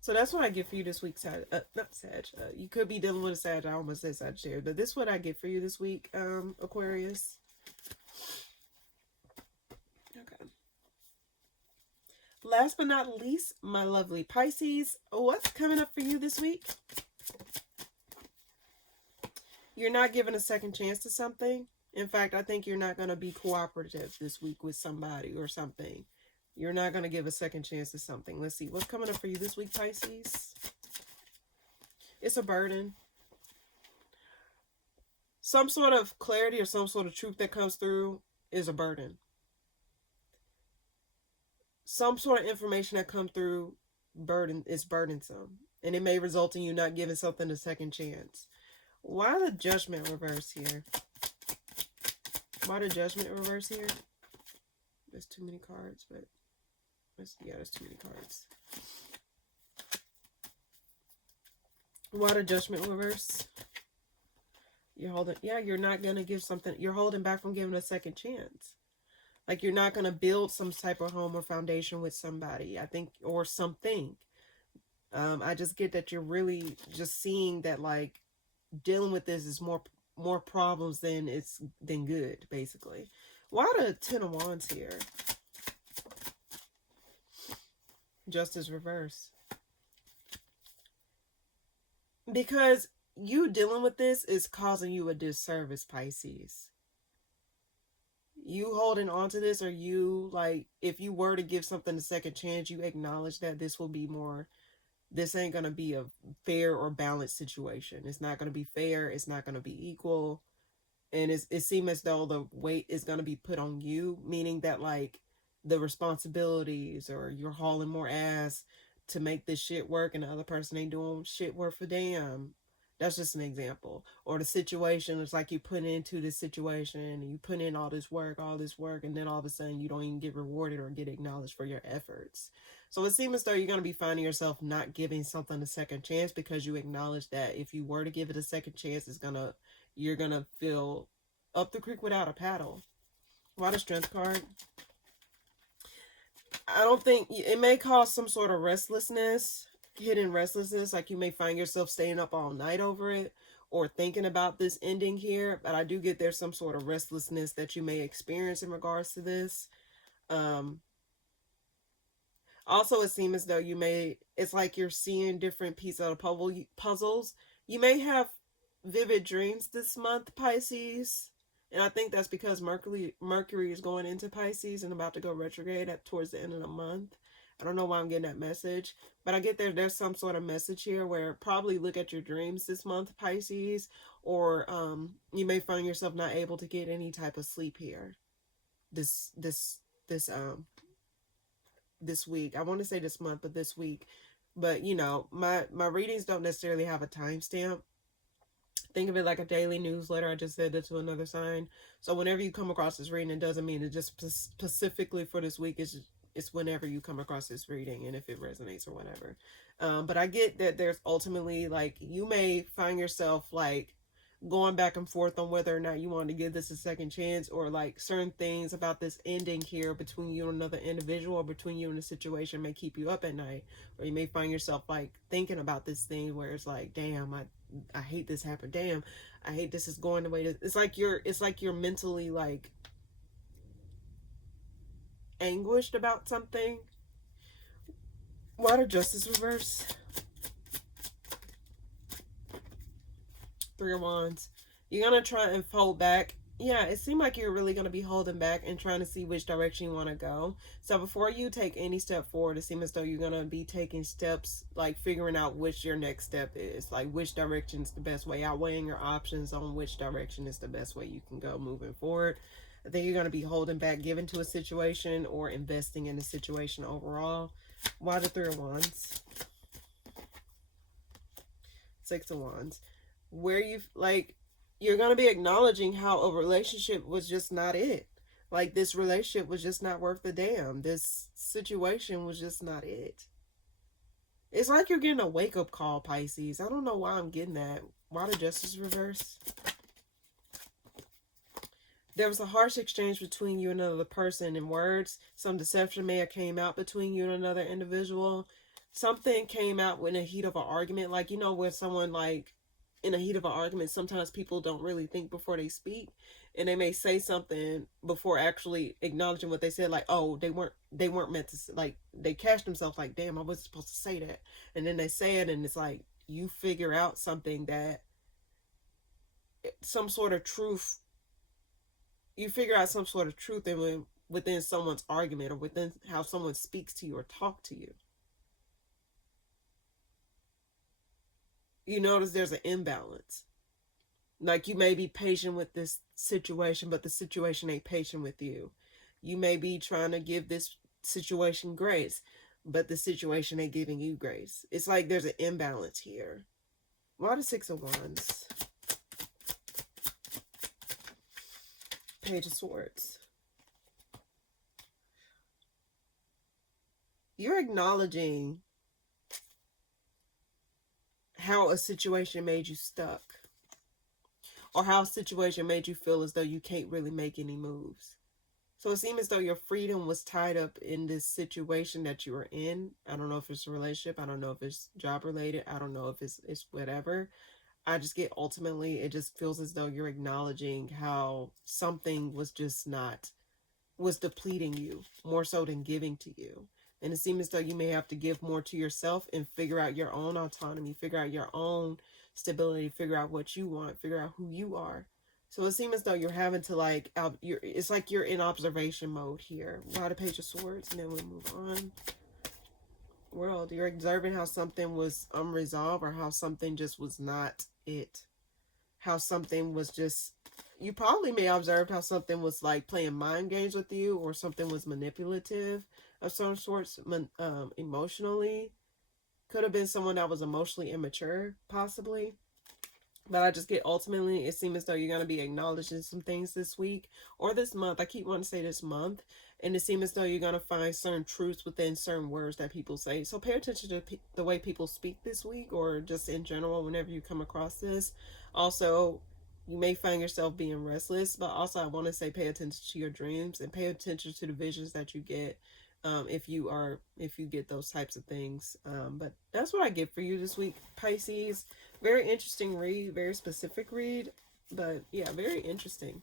So that's what I get for you this week, not Sag. You could be dealing with a Sag. I almost said Sagittarius, but this is what I get for you this week, Aquarius. Okay. Last but not least, my lovely Pisces. What's coming up for you this week? You're not giving a second chance to something. In fact, I think you're not going to be cooperative this week with somebody or something. You're not going to give a second chance to something. Let's see. What's coming up for you this week, Pisces? It's a burden. Some sort of clarity or some sort of truth that comes through is a burden. Some sort of information that comes through is burdensome. And it may result in you not giving something a second chance. Why the Judgment reverse here? Why the Judgment reverse here? There's too many cards, but yeah, there's too many cards. Why the Judgment reverse? You're holding, yeah, you're not going to give something, you're holding back from giving a second chance. Like you're not going to build some type of home or foundation with somebody, I think, or something. I just get that you're really just seeing that like dealing with this is more problems than good, basically. Why the Ten of Wands here? Justice reverse. Because you dealing with this is causing you a disservice, Pisces. You holding on to this, or you like, if you were to give something a second chance, you acknowledge that this will be more, this ain't going to be a fair or balanced situation. It's not going to be fair. It's not going to be equal. And it seems as though the weight is going to be put on you, meaning that like the responsibilities, or you're hauling more ass to make this shit work and the other person ain't doing shit worth a damn. That's just an example. Or the situation is like you put into this situation and you put in all this work, and then all of a sudden you don't even get rewarded or get acknowledged for your efforts. So it seems as though you're going to be finding yourself not giving something a second chance, because you acknowledge that if you were to give it a second chance, you're going to feel up the creek without a paddle. Why the Strength card? I don't think, it may cause some sort of restlessness. hidden restlessness, like you may find yourself staying up all night over it or thinking about this ending here. But I do get there's some sort of restlessness that you may experience in regards to this. Also, it seems as though it's like you're seeing different pieces of the puzzles. You may have vivid dreams this month, Pisces. And I think that's because Mercury is going into Pisces and about to go retrograde towards the end of the month. I don't know why I'm getting that message, but I get there's some sort of message here where probably look at your dreams this month, Pisces, or you may find yourself not able to get any type of sleep here this week. I want to say this month, but this week. But you know, my readings don't necessarily have a timestamp. Think of it like a daily newsletter. I just said that to another sign. So whenever you come across this reading, it doesn't mean it just specifically for this week. It's whenever you come across this reading and if it resonates or whatever. But I get that there's ultimately, like, you may find yourself like going back and forth on whether or not you want to give this a second chance, or like certain things about this ending here between you and another individual or between you and a situation may keep you up at night. Or you may find yourself like thinking about this thing where it's like, damn, I hate this happened. Damn, I hate this is going the way it's like you're mentally like anguished about something. Water Justice reverse. Three of Wands. You're going to try and fold back. Yeah, it seemed like you're really going to be holding back and trying to see which direction you want to go. So before you take any step forward, it seems as though you're going to be taking steps, like figuring out which your next step is. Like which direction is the best way out, weighing your options on which direction is the best way you can go moving forward. I think you're going to be holding back, giving to a situation, or investing in a situation overall. Why the Three of Wands? Six of Wands. Where you're going to be acknowledging how a relationship was just not it. Like this relationship was just not worth the damn. This situation was just not it. It's like you're getting a wake-up call, Pisces. I don't know why I'm getting that. Why the Justice reverse? There was a harsh exchange between you and another person in words. Some deception may have came out between you and another individual. Something came out in a heat of an argument. Like, you know, where someone like in a heat of an argument, sometimes people don't really think before they speak, and they may say something before actually acknowledging what they said. Like, oh, they weren't meant to, like, they catch themselves like, damn, I wasn't supposed to say that. And then they say it, and it's like you figure out something that some sort of truth. You figure out some sort of truth within someone's argument, or within how someone speaks to you or talk to you. You notice there's an imbalance. Like you may be patient with this situation, but the situation ain't patient with you. You may be trying to give this situation grace, but the situation ain't giving you grace. It's like there's an imbalance here. Why the Six of Wands? Page of Swords. You're acknowledging how a situation made you stuck, or how a situation made you feel as though you can't really make any moves. So it seems as though your freedom was tied up in this situation that you were in. I don't know if it's a relationship. I don't know if it's job related. I don't know if it's whatever. I just get ultimately, it just feels as though you're acknowledging how something was depleting you more so than giving to you. And it seems as though you may have to give more to yourself and figure out your own autonomy, figure out your own stability, figure out what you want, figure out who you are. So it seems as though you're having to it's like you're in observation mode here. Why the Page of Swords, and then we move on. World, you're observing how something was unresolved, or how something just was not it. How something was just, you probably may have observed how something was like playing mind games with you, or something was manipulative of some sorts, emotionally. Could have been someone that was emotionally immature, possibly. But I just get ultimately, it seems as though you're going to be acknowledging some things this week or this month. I keep wanting to say this month. And it seems as though you're going to find certain truths within certain words that people say. So pay attention to the way people speak this week, or just in general whenever you come across this. Also, you may find yourself being restless. But also I want to say pay attention to your dreams and pay attention to the visions that you get. if you get those types of things. But that's what I get for you this week, Pisces. Very interesting read, very specific read, but yeah, very interesting.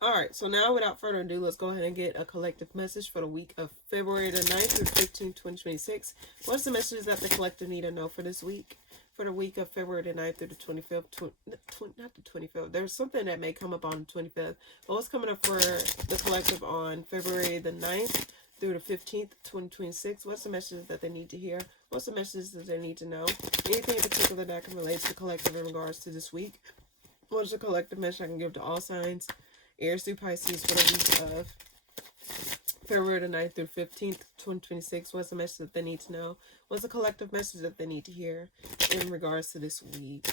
All right, so now without further ado, let's go ahead and get a collective message for the week of February the 9th through 15th, 2026. What's the messages that the collective need to know for this week? For the week of February the 9th through the 25th, not the 25th. There's something that may come up on the 25th. But what's coming up for the collective on February the 9th through the 15th, 2026? What's the messages that they need to hear? What's the messages that they need to know? Anything in particular that can relate to the collective in regards to this week? What is the collective message I can give to all signs? Aries through Pisces for the week of February the 9th through 15th, 2026. What's the message that they need to know? What's the collective message that they need to hear in regards to this week?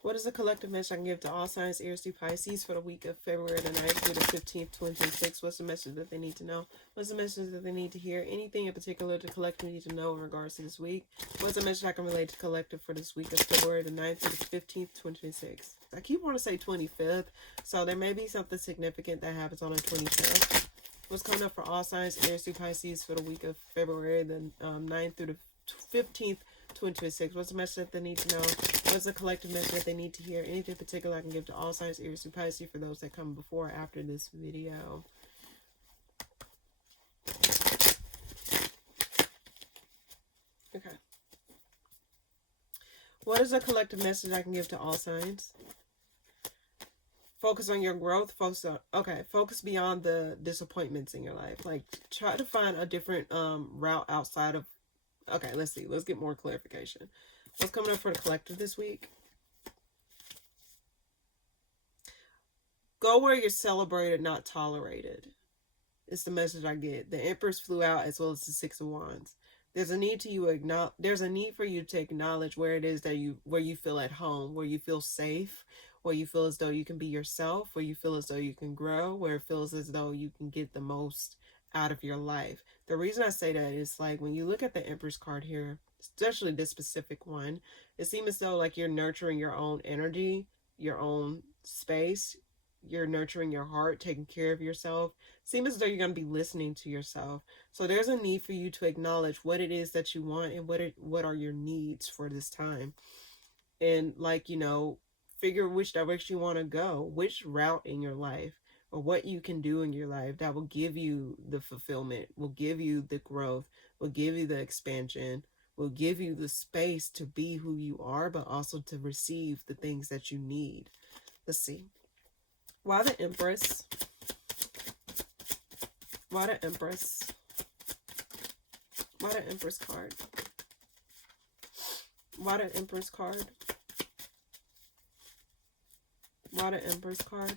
What is the collective message I can give to all signs, Aries through Pisces for the week of February the 9th through the 15th, 2026? What's the message that they need to know? What's the message that they need to hear? Anything in particular the collective need to know in regards to this week? What's the message I can relate to collective for this week of February the 9th through the 15th, 2026? I keep wanting to say 25th, so there may be something significant that happens on the 25th. What's coming up for all signs, Aries through Pisces for the week of February the 9th through the 15th, 2026. What's the message that they need to know? What's the collective message that they need to hear? Anything particular I can give to all signs, Aries through Pisces for those that come before or after this video. Okay. What is the collective message I can give to all signs? Focus on your growth. Focus beyond the disappointments in your life. Like, try to find a different route outside of. Okay, let's see. Let's get more clarification. What's coming up for the collective this week? Go where you're celebrated, not tolerated. It's the message I get. The Empress flew out as well as the Six of Wands. There's a need for you to acknowledge where it is that where you feel at home, where you feel safe, where you feel as though you can be yourself, where you feel as though you can grow, where it feels as though you can get the most out of your life. The reason I say that is, like, when you look at the Empress card here, especially this specific one, it seems as though like you're nurturing your own energy, your own space, you're nurturing your heart, taking care of yourself. Seems as though you're going to be listening to yourself. So there's a need for you to acknowledge what it is that you want and what are your needs for this time. And, like, figure which direction you want to go, which route in your life, or what you can do in your life that will give you the fulfillment, will give you the growth, will give you the expansion, will give you the space to be who you are, but also to receive the things that you need. Let's see. Why the Empress? Why the Empress? Why the Empress card? Why the Empress card? Why the Empress card?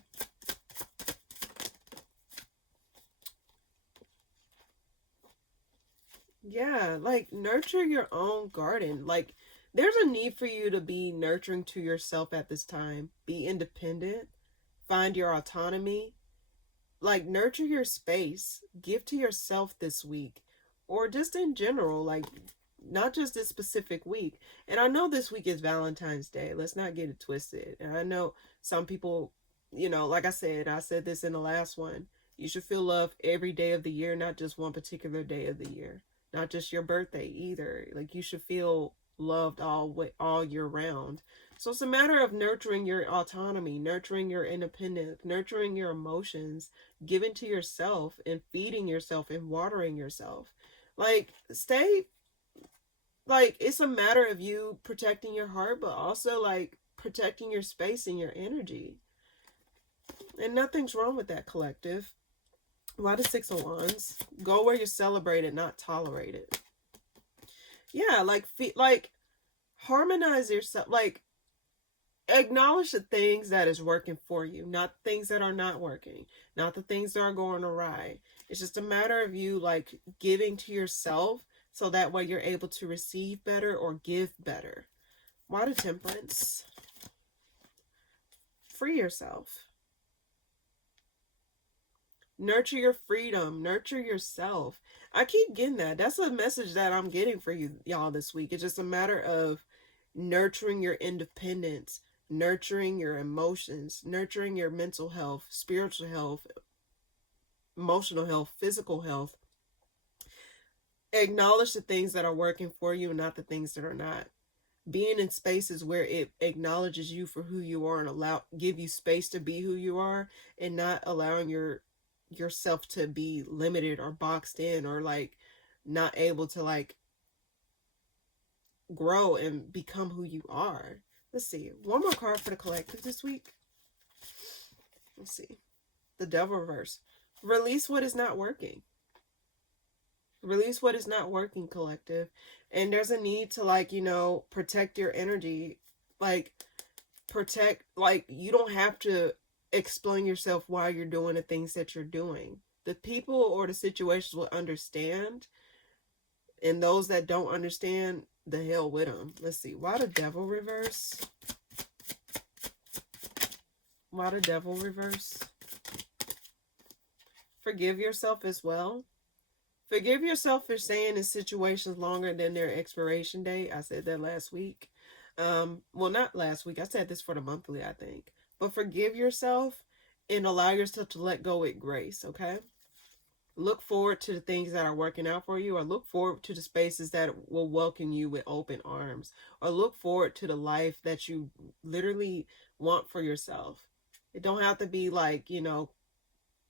Yeah, like, nurture your own garden. Like, there's a need for you to be nurturing to yourself at this time. Be independent. Find your autonomy. Like, nurture your space. Give to yourself this week. Or just in general, like, not just this specific week. And I know this week is Valentine's Day. Let's not get it twisted. And I know some people, like I said this in the last one. You should feel love every day of the year, not just one particular day of the year. Not just your birthday either. Like, you should feel loved all year round. So it's a matter of nurturing your autonomy, nurturing your independence, nurturing your emotions, giving to yourself and feeding yourself and watering yourself. Like, it's a matter of you protecting your heart, but also, like, protecting your space and your energy. And nothing's wrong with that, collective. Why the Six of Wands? Go where you're celebrated, not tolerated. Yeah, like harmonize yourself. Like, acknowledge the things that is working for you, not things that are not working, not the things that are going awry. It's just a matter of you, like, giving to yourself so that way you're able to receive better or give better. Why the Temperance? Free yourself. Nurture your freedom. Nurture yourself. I keep getting that. That's a message that I'm getting for you, y'all, this week. It's just a matter of nurturing your independence, nurturing your emotions, nurturing your mental health, spiritual health, emotional health, physical health. Acknowledge the things that are working for you and not the things that are not. Being in spaces where it acknowledges you for who you are and give you space to be who you are, and not allowing yourself to be limited or boxed in, or like not able to like grow and become who you are. Let's see. One more card for the collective this week. Let's see. The Devil reverse. Release what is not working. Release what is not working, collective. And there's a need to, like, you know, protect your energy. Like, protect, like, you don't have to explain yourself why you're doing the things that you're doing. The people or the situations will understand. And those that don't understand, the hell with them. Let's see. Why the Devil reverse? Why the Devil reverse? Forgive yourself as well. Forgive yourself for staying in situations longer than their expiration date. I said that last week. Well, not last week. I said this for the monthly, I think. But forgive yourself and allow yourself to let go with grace, okay? Look forward to the things that are working out for you, or look forward to the spaces that will welcome you with open arms, or look forward to the life that you literally want for yourself. It don't have to be like, you know,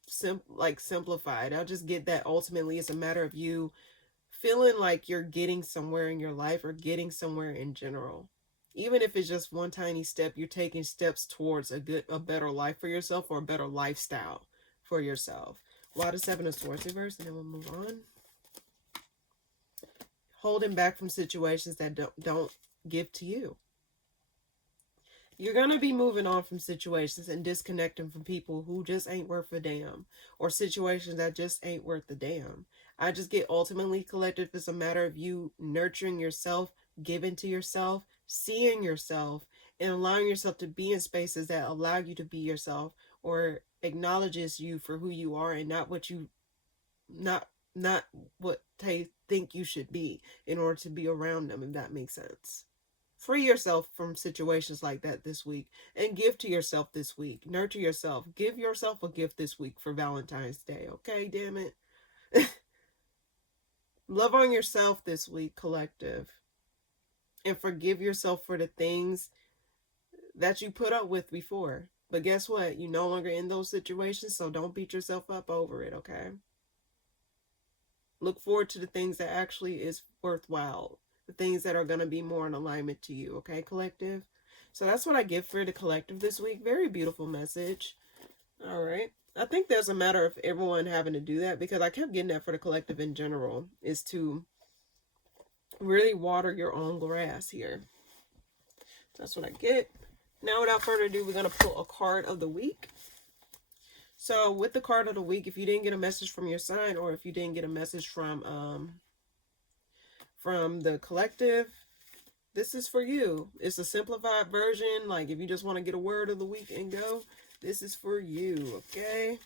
simplified. I'll just get that ultimately it's a matter of you feeling like you're getting somewhere in your life, or getting somewhere in general. Even if it's just one tiny step, you're taking steps towards a better life for yourself, or a better lifestyle for yourself. Why the Seven of Swords reverse? And then we'll move on. Holding back from situations that don't give to you. You're going to be moving on from situations and disconnecting from people who just ain't worth a damn, or situations that just ain't worth a damn. I just get ultimately, collective, it's a matter of you nurturing yourself, giving to yourself, seeing yourself, and allowing yourself to be in spaces that allow you to be yourself, or acknowledges you for who you are, and not what they think you should be in order to be around them, if that makes sense. Free yourself from situations like that this week, and give to yourself this week. Nurture yourself. Give yourself a gift this week for Valentine's Day. Okay, damn it. Love on yourself this week, collective. And forgive yourself for the things that you put up with before. But guess what? You're no longer in those situations, so don't beat yourself up over it, okay? Look forward to the things that actually is worthwhile. The things that are going to be more in alignment to you, okay, collective? So that's what I give for the collective this week. Very beautiful message. All right. I think there's a matter of everyone having to do that, because I kept getting that for the collective in general, is to really water your own grass here. That's what I get. Now, without further ado, we're going to pull a card of the week. So with the card of the week, if you didn't get a message from your sign, or if you didn't get a message from the collective, this is for you. It's a simplified version. Like, if you just want to get a word of the week and go, this is for you, okay?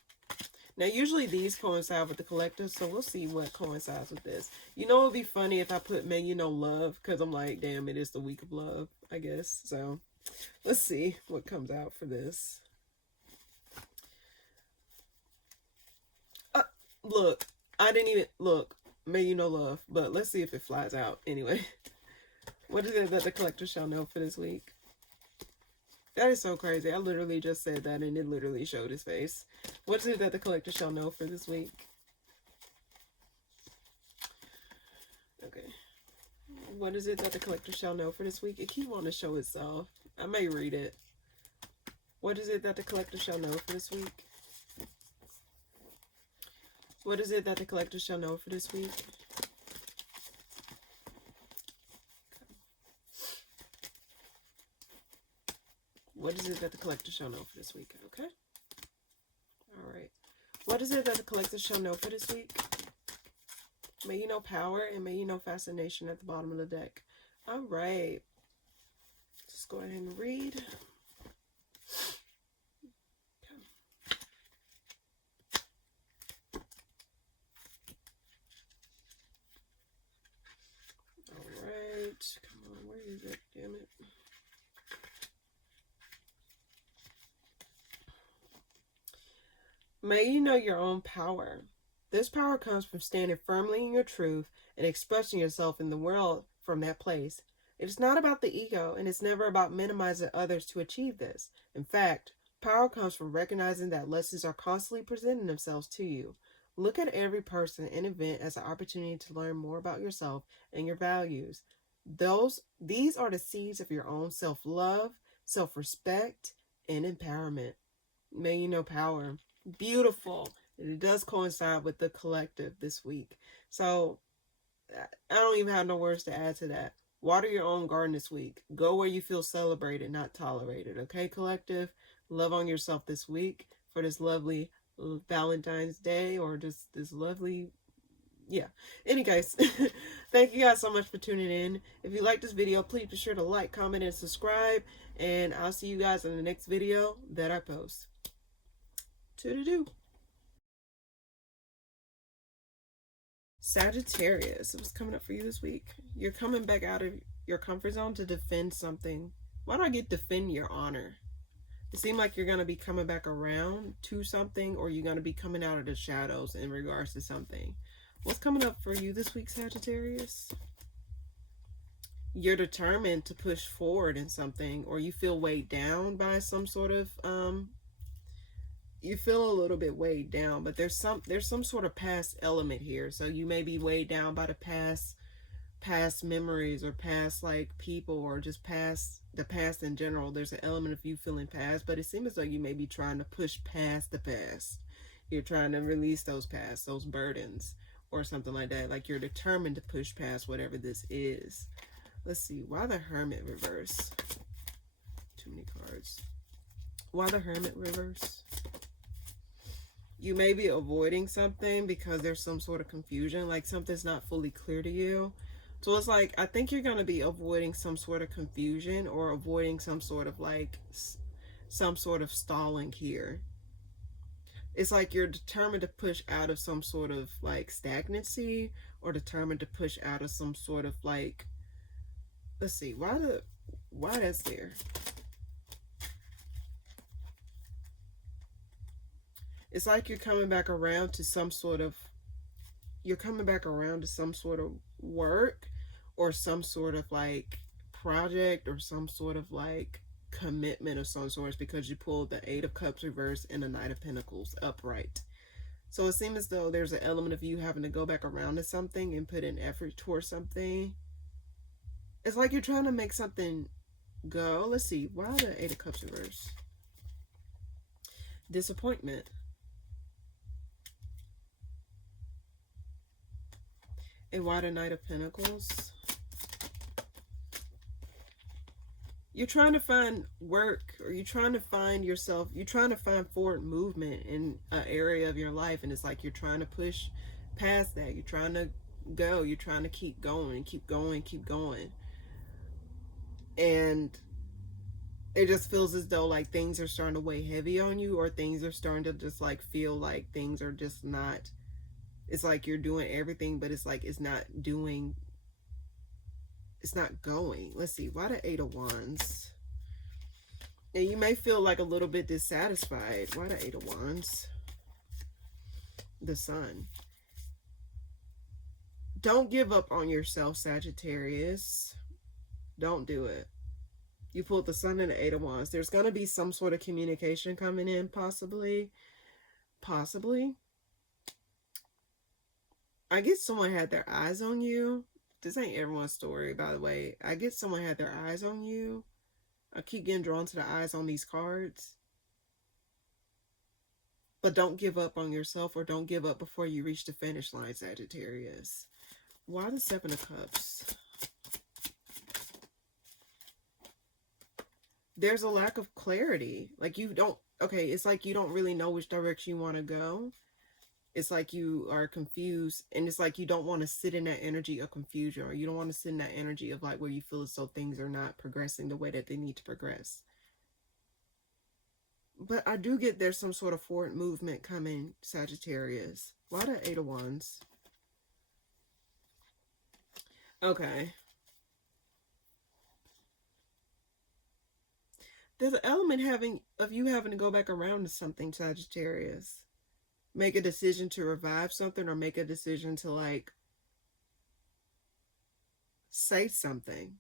Now, usually these coincide with the collective, so we'll see what coincides with this. You know, it would be funny if I put May You Know Love, because I'm like, damn, it is the week of love, I guess. So let's see what comes out for this. Look, I didn't even look. May you know love, but let's see if it flies out anyway. What is it that the collector shall know for this week? That is so crazy. I literally just said that and it literally showed his face. What is it that the collector shall know for this week? Okay. What is it that the collector shall know for this week? It keeps wanting to show itself. I may read it. What is it that the collector shall know for this week? What is it that the collector shall know for this week? What is it that the collector shall know for this week? Okay. All right. What is it that the collector shall know for this week? May you know power, and may you know fascination at the bottom of the deck. All right. Let's go ahead and read. Come on, where is it? Damn it. May you know your own power. This power comes from standing firmly in your truth and expressing yourself in the world from that place. It is not about the ego, and it's never about minimizing others to achieve this. In fact, power comes from recognizing that lessons are constantly presenting themselves to you. Look at every person and event as an opportunity to learn more about yourself and your values. These are the seeds of your own self-love, self-respect, and empowerment. May you know power. Beautiful. And it does coincide with the collective this week. So I don't even have no words to add to that. Water your own garden this week. Go where you feel celebrated, not tolerated. Okay, collective? Love on yourself this week for this lovely Valentine's Day, or just this lovely, yeah. Any case, thank you guys so much for tuning in. If you like this video, please be sure to like, comment, and subscribe. And I'll see you guys in the next video that I post. Toodaloo. Sagittarius, what's coming up for you this week? You're coming back out of your comfort zone to defend something. Why do I get defend your honor? It seems like you're going to be coming back around to something, or you're going to be coming out of the shadows in regards to something. What's coming up for you this week, Sagittarius? You're determined to push forward in something, or you feel weighed down by some sort of you feel a little bit weighed down, but there's some sort of past element here. So you may be weighed down by the past memories, or past like people, or just the past in general. There's an element of you feeling past, but it seems as though you may be trying to push past the past. You're trying to release those burdens, or something like that. Like you're determined to push past whatever this is. Let's see, why the Hermit reverse? Too many cards. Why the Hermit reverse? You may be avoiding something because there's some sort of confusion, like something's not fully clear to you. So it's like, I think you're going to be avoiding some sort of confusion, or avoiding some sort of stalling here. It's like you're determined to push out of some sort of like stagnancy, or determined to push out of some sort of like, let's see, why that's there. It's like you're coming back around to some sort of work, or some sort of like project, or some sort of like commitment of some sort, because you pulled the Eight of Cups reverse and the Knight of Pentacles upright. So it seems as though there's an element of you having to go back around to something and put in effort towards something. It's like you're trying to make something go. Let's see, why the Eight of Cups reverse? Disappointment. And why the Knight of Pentacles? You're trying to find work, or you're trying to find yourself, you're trying to find forward movement in an area of your life, and it's like you're trying to push past that. You're trying to go, you're trying to keep going, keep going, keep going. And it just feels as though like things are starting to weigh heavy on you, or things are starting to just like feel like things are just not, it's like you're doing everything, but it's like it's not going. Let's see, why the Eight of Wands? And you may feel like a little bit dissatisfied. Why the Eight of Wands? The Sun. Don't give up on yourself, Sagittarius. Don't do it. You pulled the Sun and the Eight of Wands. There's going to be some sort of communication coming in, possibly. I get someone had their eyes on you. This ain't everyone's story, by the way. I get someone had their eyes on you. I keep getting drawn to the eyes on these cards. But don't give up on yourself, or don't give up before you reach the finish line, Sagittarius. Why the Seven of Cups? There's a lack of clarity. Like you don't, okay, it's like you don't really know which direction you want to go. It's like you are confused, and it's like you don't want to sit in that energy of confusion, or you don't want to sit in that energy of like where you feel as though things are not progressing the way that they need to progress. But I do get there's some sort of forward movement coming, Sagittarius. Why the Eight of Wands? Okay. There's an element of you having to go back around to something, Sagittarius. make a decision to revive something, or make a decision to like say something.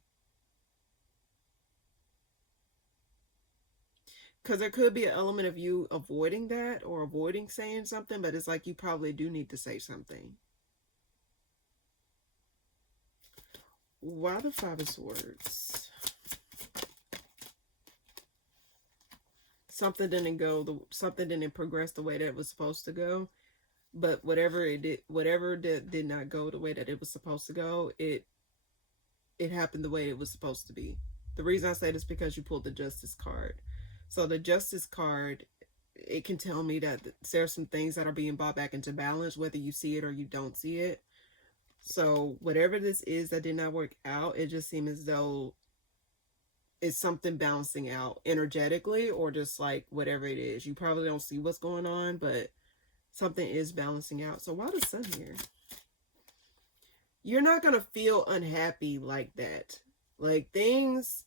Because there could be an element of you avoiding that or avoiding saying something, but it's like you probably do need to say something. Why the Five of Swords? Something didn't progress the way that it was supposed to go. But whatever did not go the way that it was supposed to go, it happened the way it was supposed to be. The reason I say this is because you pulled the Justice card. So the Justice card, it can tell me that there's some things that are being brought back into balance, whether you see it or you don't see it. So whatever this is that did not work out, it just seems as though it's something balancing out energetically, or just like whatever it is. You probably don't see what's going on, but something is balancing out. So why the Sun here? You're not going to feel unhappy like that. Like, things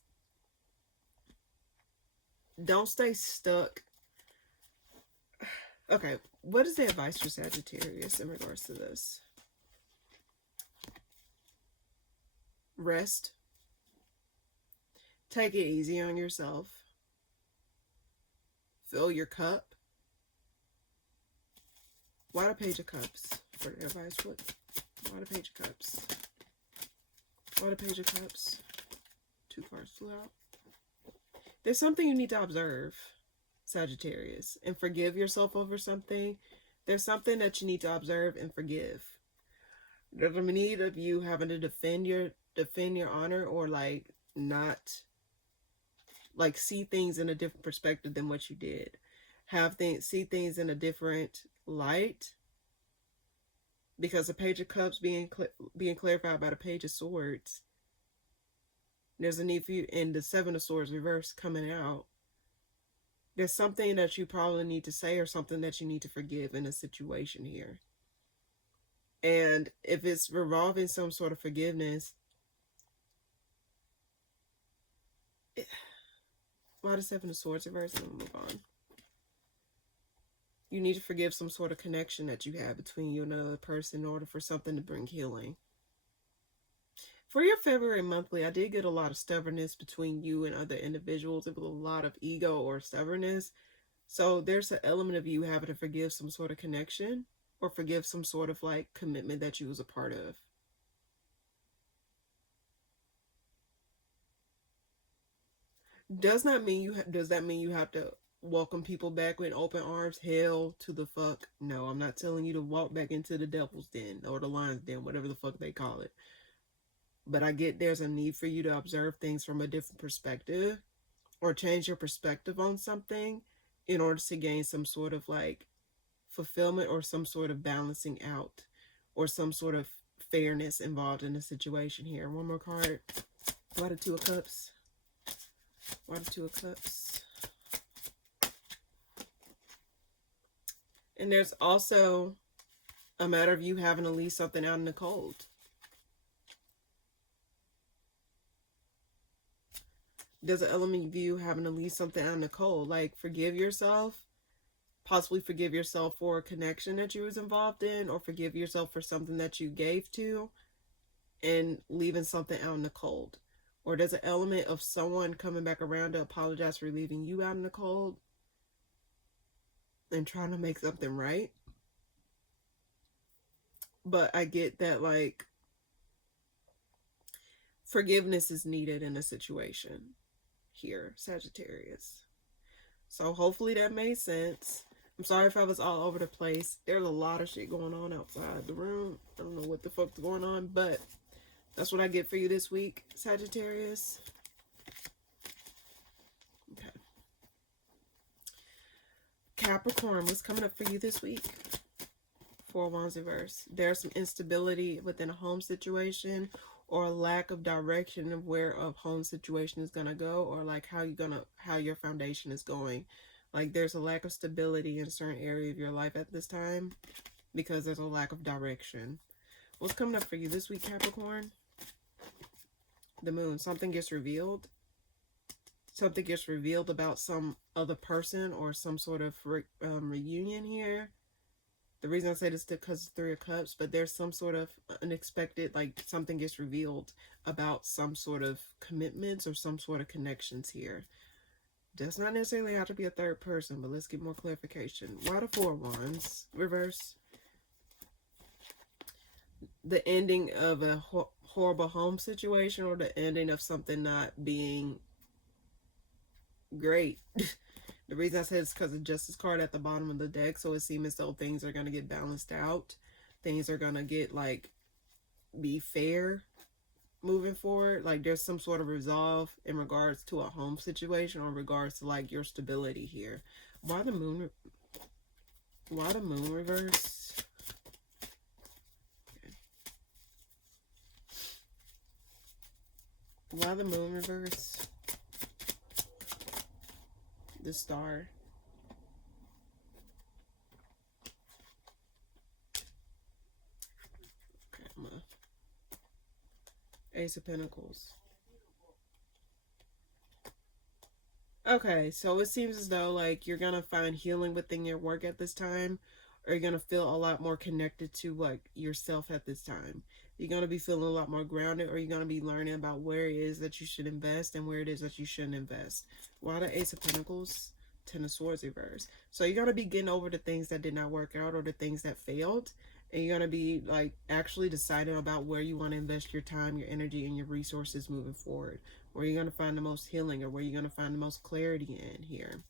don't stay stuck. Okay, what is the advice for Sagittarius in regards to this? Rest. Take it easy on yourself. Fill your cup. Why the Page of Cups for the advice? Why the Page of Cups? Why the Page of Cups? 2 cards flew out. There's something you need to observe, Sagittarius, and forgive yourself over something. There's something that you need to observe and forgive. There's a need of you having to defend your honor, or like not like see things in a different perspective than what you did. See things in a different light. Because the Page of Cups being clarified by the Page of Swords, there's a need for you, and the Seven of Swords reverse coming out. There's something that you probably need to say, or something that you need to forgive in a situation here. And if it's revolving some sort of forgiveness, why the Seven of Swords reverse? And we'll move on. You need to forgive some sort of connection that you have between you and another person in order for something to bring healing. For your February monthly, I did get a lot of stubbornness between you and other individuals. It was a lot of ego or stubbornness. So there's an element of you having to forgive some sort of connection, or forgive some sort of like commitment that you was a part of. Does that mean you have to welcome people back with open arms? Hell to the fuck no. I'm not telling you to walk back into the devil's den or the lion's den, whatever the fuck they call it. But I get there's a need for you to observe things from a different perspective, or change your perspective on something in order to gain some sort of like fulfillment, or some sort of balancing out, or some sort of fairness involved in the situation here. One more card. Why the Two of Cups? Why the Two of Cups? And there's also a matter of you having to leave something out in the cold. There's an element of you having to leave something out in the cold. Like, forgive yourself. Possibly forgive yourself for a connection that you was involved in, or forgive yourself for something that you gave to, and leaving something out in the cold. Or there's an element of someone coming back around to apologize for leaving you out in the cold and trying to make something right. But I get that, like, forgiveness is needed in a situation here, Sagittarius. So hopefully that made sense. I'm sorry if I was all over the place. There's a lot of shit going on outside the room. I don't know what the fuck's going on, but that's what I get for you this week, Sagittarius. Okay. Capricorn, what's coming up for you this week? Four of Wands reverse. There's some instability within a home situation, or a lack of direction of where a home situation is gonna go, or like how your foundation is going. Like, there's a lack of stability in a certain area of your life at this time, because there's a lack of direction. What's coming up for you this week, Capricorn? The Moon. Something gets revealed. Something gets revealed about some other person, or some sort of reunion here. The reason I say this is because it's Three of Cups, but there's some sort of unexpected, like something gets revealed about some sort of commitments or some sort of connections here. Does not necessarily have to be a third person, but let's get more clarification. Why the Four of Wands? Reverse. The ending of a horrible home situation, or the ending of something not being great. The reason I said it's because of Justice card at the bottom of the deck, so it seems as though things are going to get balanced out. Things are going to get, like, be fair moving forward. Like, there's some sort of resolve in regards to a home situation, or in regards to, like, your stability here. Why the moon reverse? Okay. Why the moon reverse? The Star. Okay, Ace of Pentacles. Okay, so it seems as though, like, you're gonna find healing within your work at this time, or you're gonna feel a lot more connected to, like, yourself at this time. You're gonna be feeling a lot more grounded, or you're gonna be learning about where it is that you should invest and where it is that you shouldn't invest. Why the Ace of Pentacles? Ten of Swords reverse. So you're gonna be getting over the things that did not work out, or the things that failed, and you're gonna be, like, actually deciding about where you want to invest your time, your energy, and your resources moving forward. Where you're going to find the most healing, or where you're going to find the most clarity in here.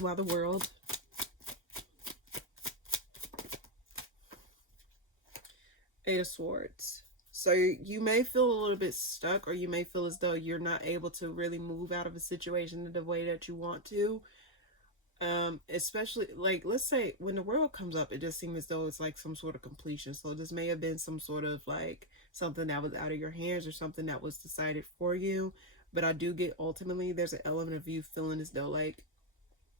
Why the World? Eight of Swords. So you may feel a little bit stuck, or you may feel as though you're not able to really move out of a situation in the way that you want to. Especially, like, let's say when the World comes up, it just seems as though it's like some sort of completion. So this may have been some sort of, like, something that was out of your hands, or something that was decided for you. But I do get, ultimately, there's an element of you feeling as though, like,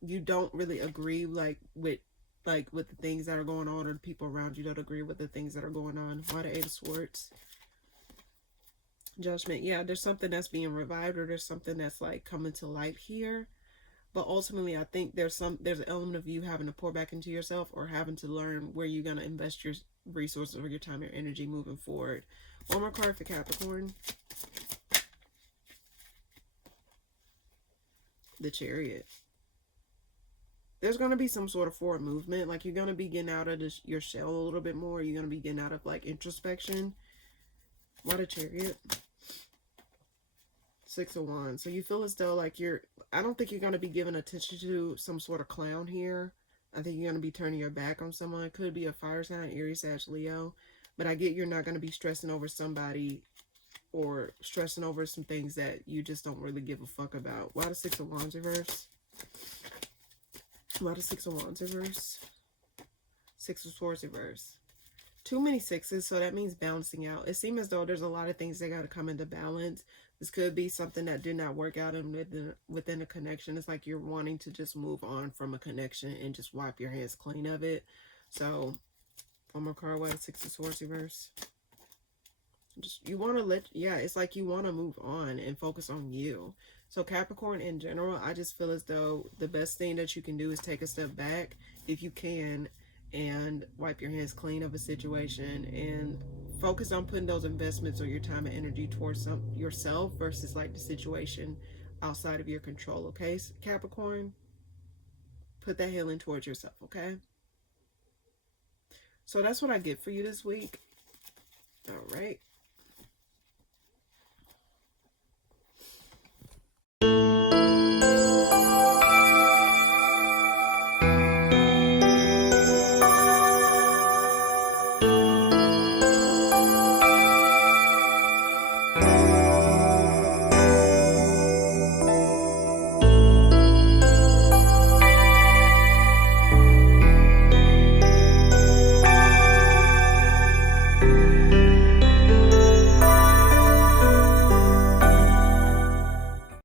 you don't really agree, like, with the things that are going on, or the people around you don't agree with the things that are going on. Why the Eight of Swords? Judgment. Yeah, there's something that's being revived, or there's something that's, like, coming to light here. But ultimately, I think there's an element of you having to pour back into yourself, or having to learn where you're going to invest your resources, or your time, your energy moving forward. One more card for Capricorn. The Chariot. There's going to be some sort of forward movement. Like, you're going to be getting out of your shell a little bit more. You're going to be getting out of, like, introspection. Why the Chariot? Six of Wands. So you feel as though, like, I don't think you're going to be giving attention to some sort of clown here. I think you're going to be turning your back on someone. It could be a fire sign, Aries, Sag, Leo. But I get you're not going to be stressing over somebody, or stressing over some things that you just don't really give a fuck about. Why the Six of Wands reverse? Why the Six of Wands reverse? Six of Swords reverse. Too many sixes, so that means balancing out. It seems as though there's a lot of things that got to come into balance. This could be something that did not work out within a connection. It's like you're wanting to just move on from a connection and just wipe your hands clean of it. So, one more card. Why the Six of Swords reverse? Just, you want to it's like you want to move on and focus on you. So Capricorn, in general, I just feel as though the best thing that you can do is take a step back, if you can, and wipe your hands clean of a situation, and focus on putting those investments, or your time and energy, towards yourself, versus, like, the situation outside of your control. Okay, Capricorn, put that healing towards yourself. Okay, so that's what I get for you this week. All right.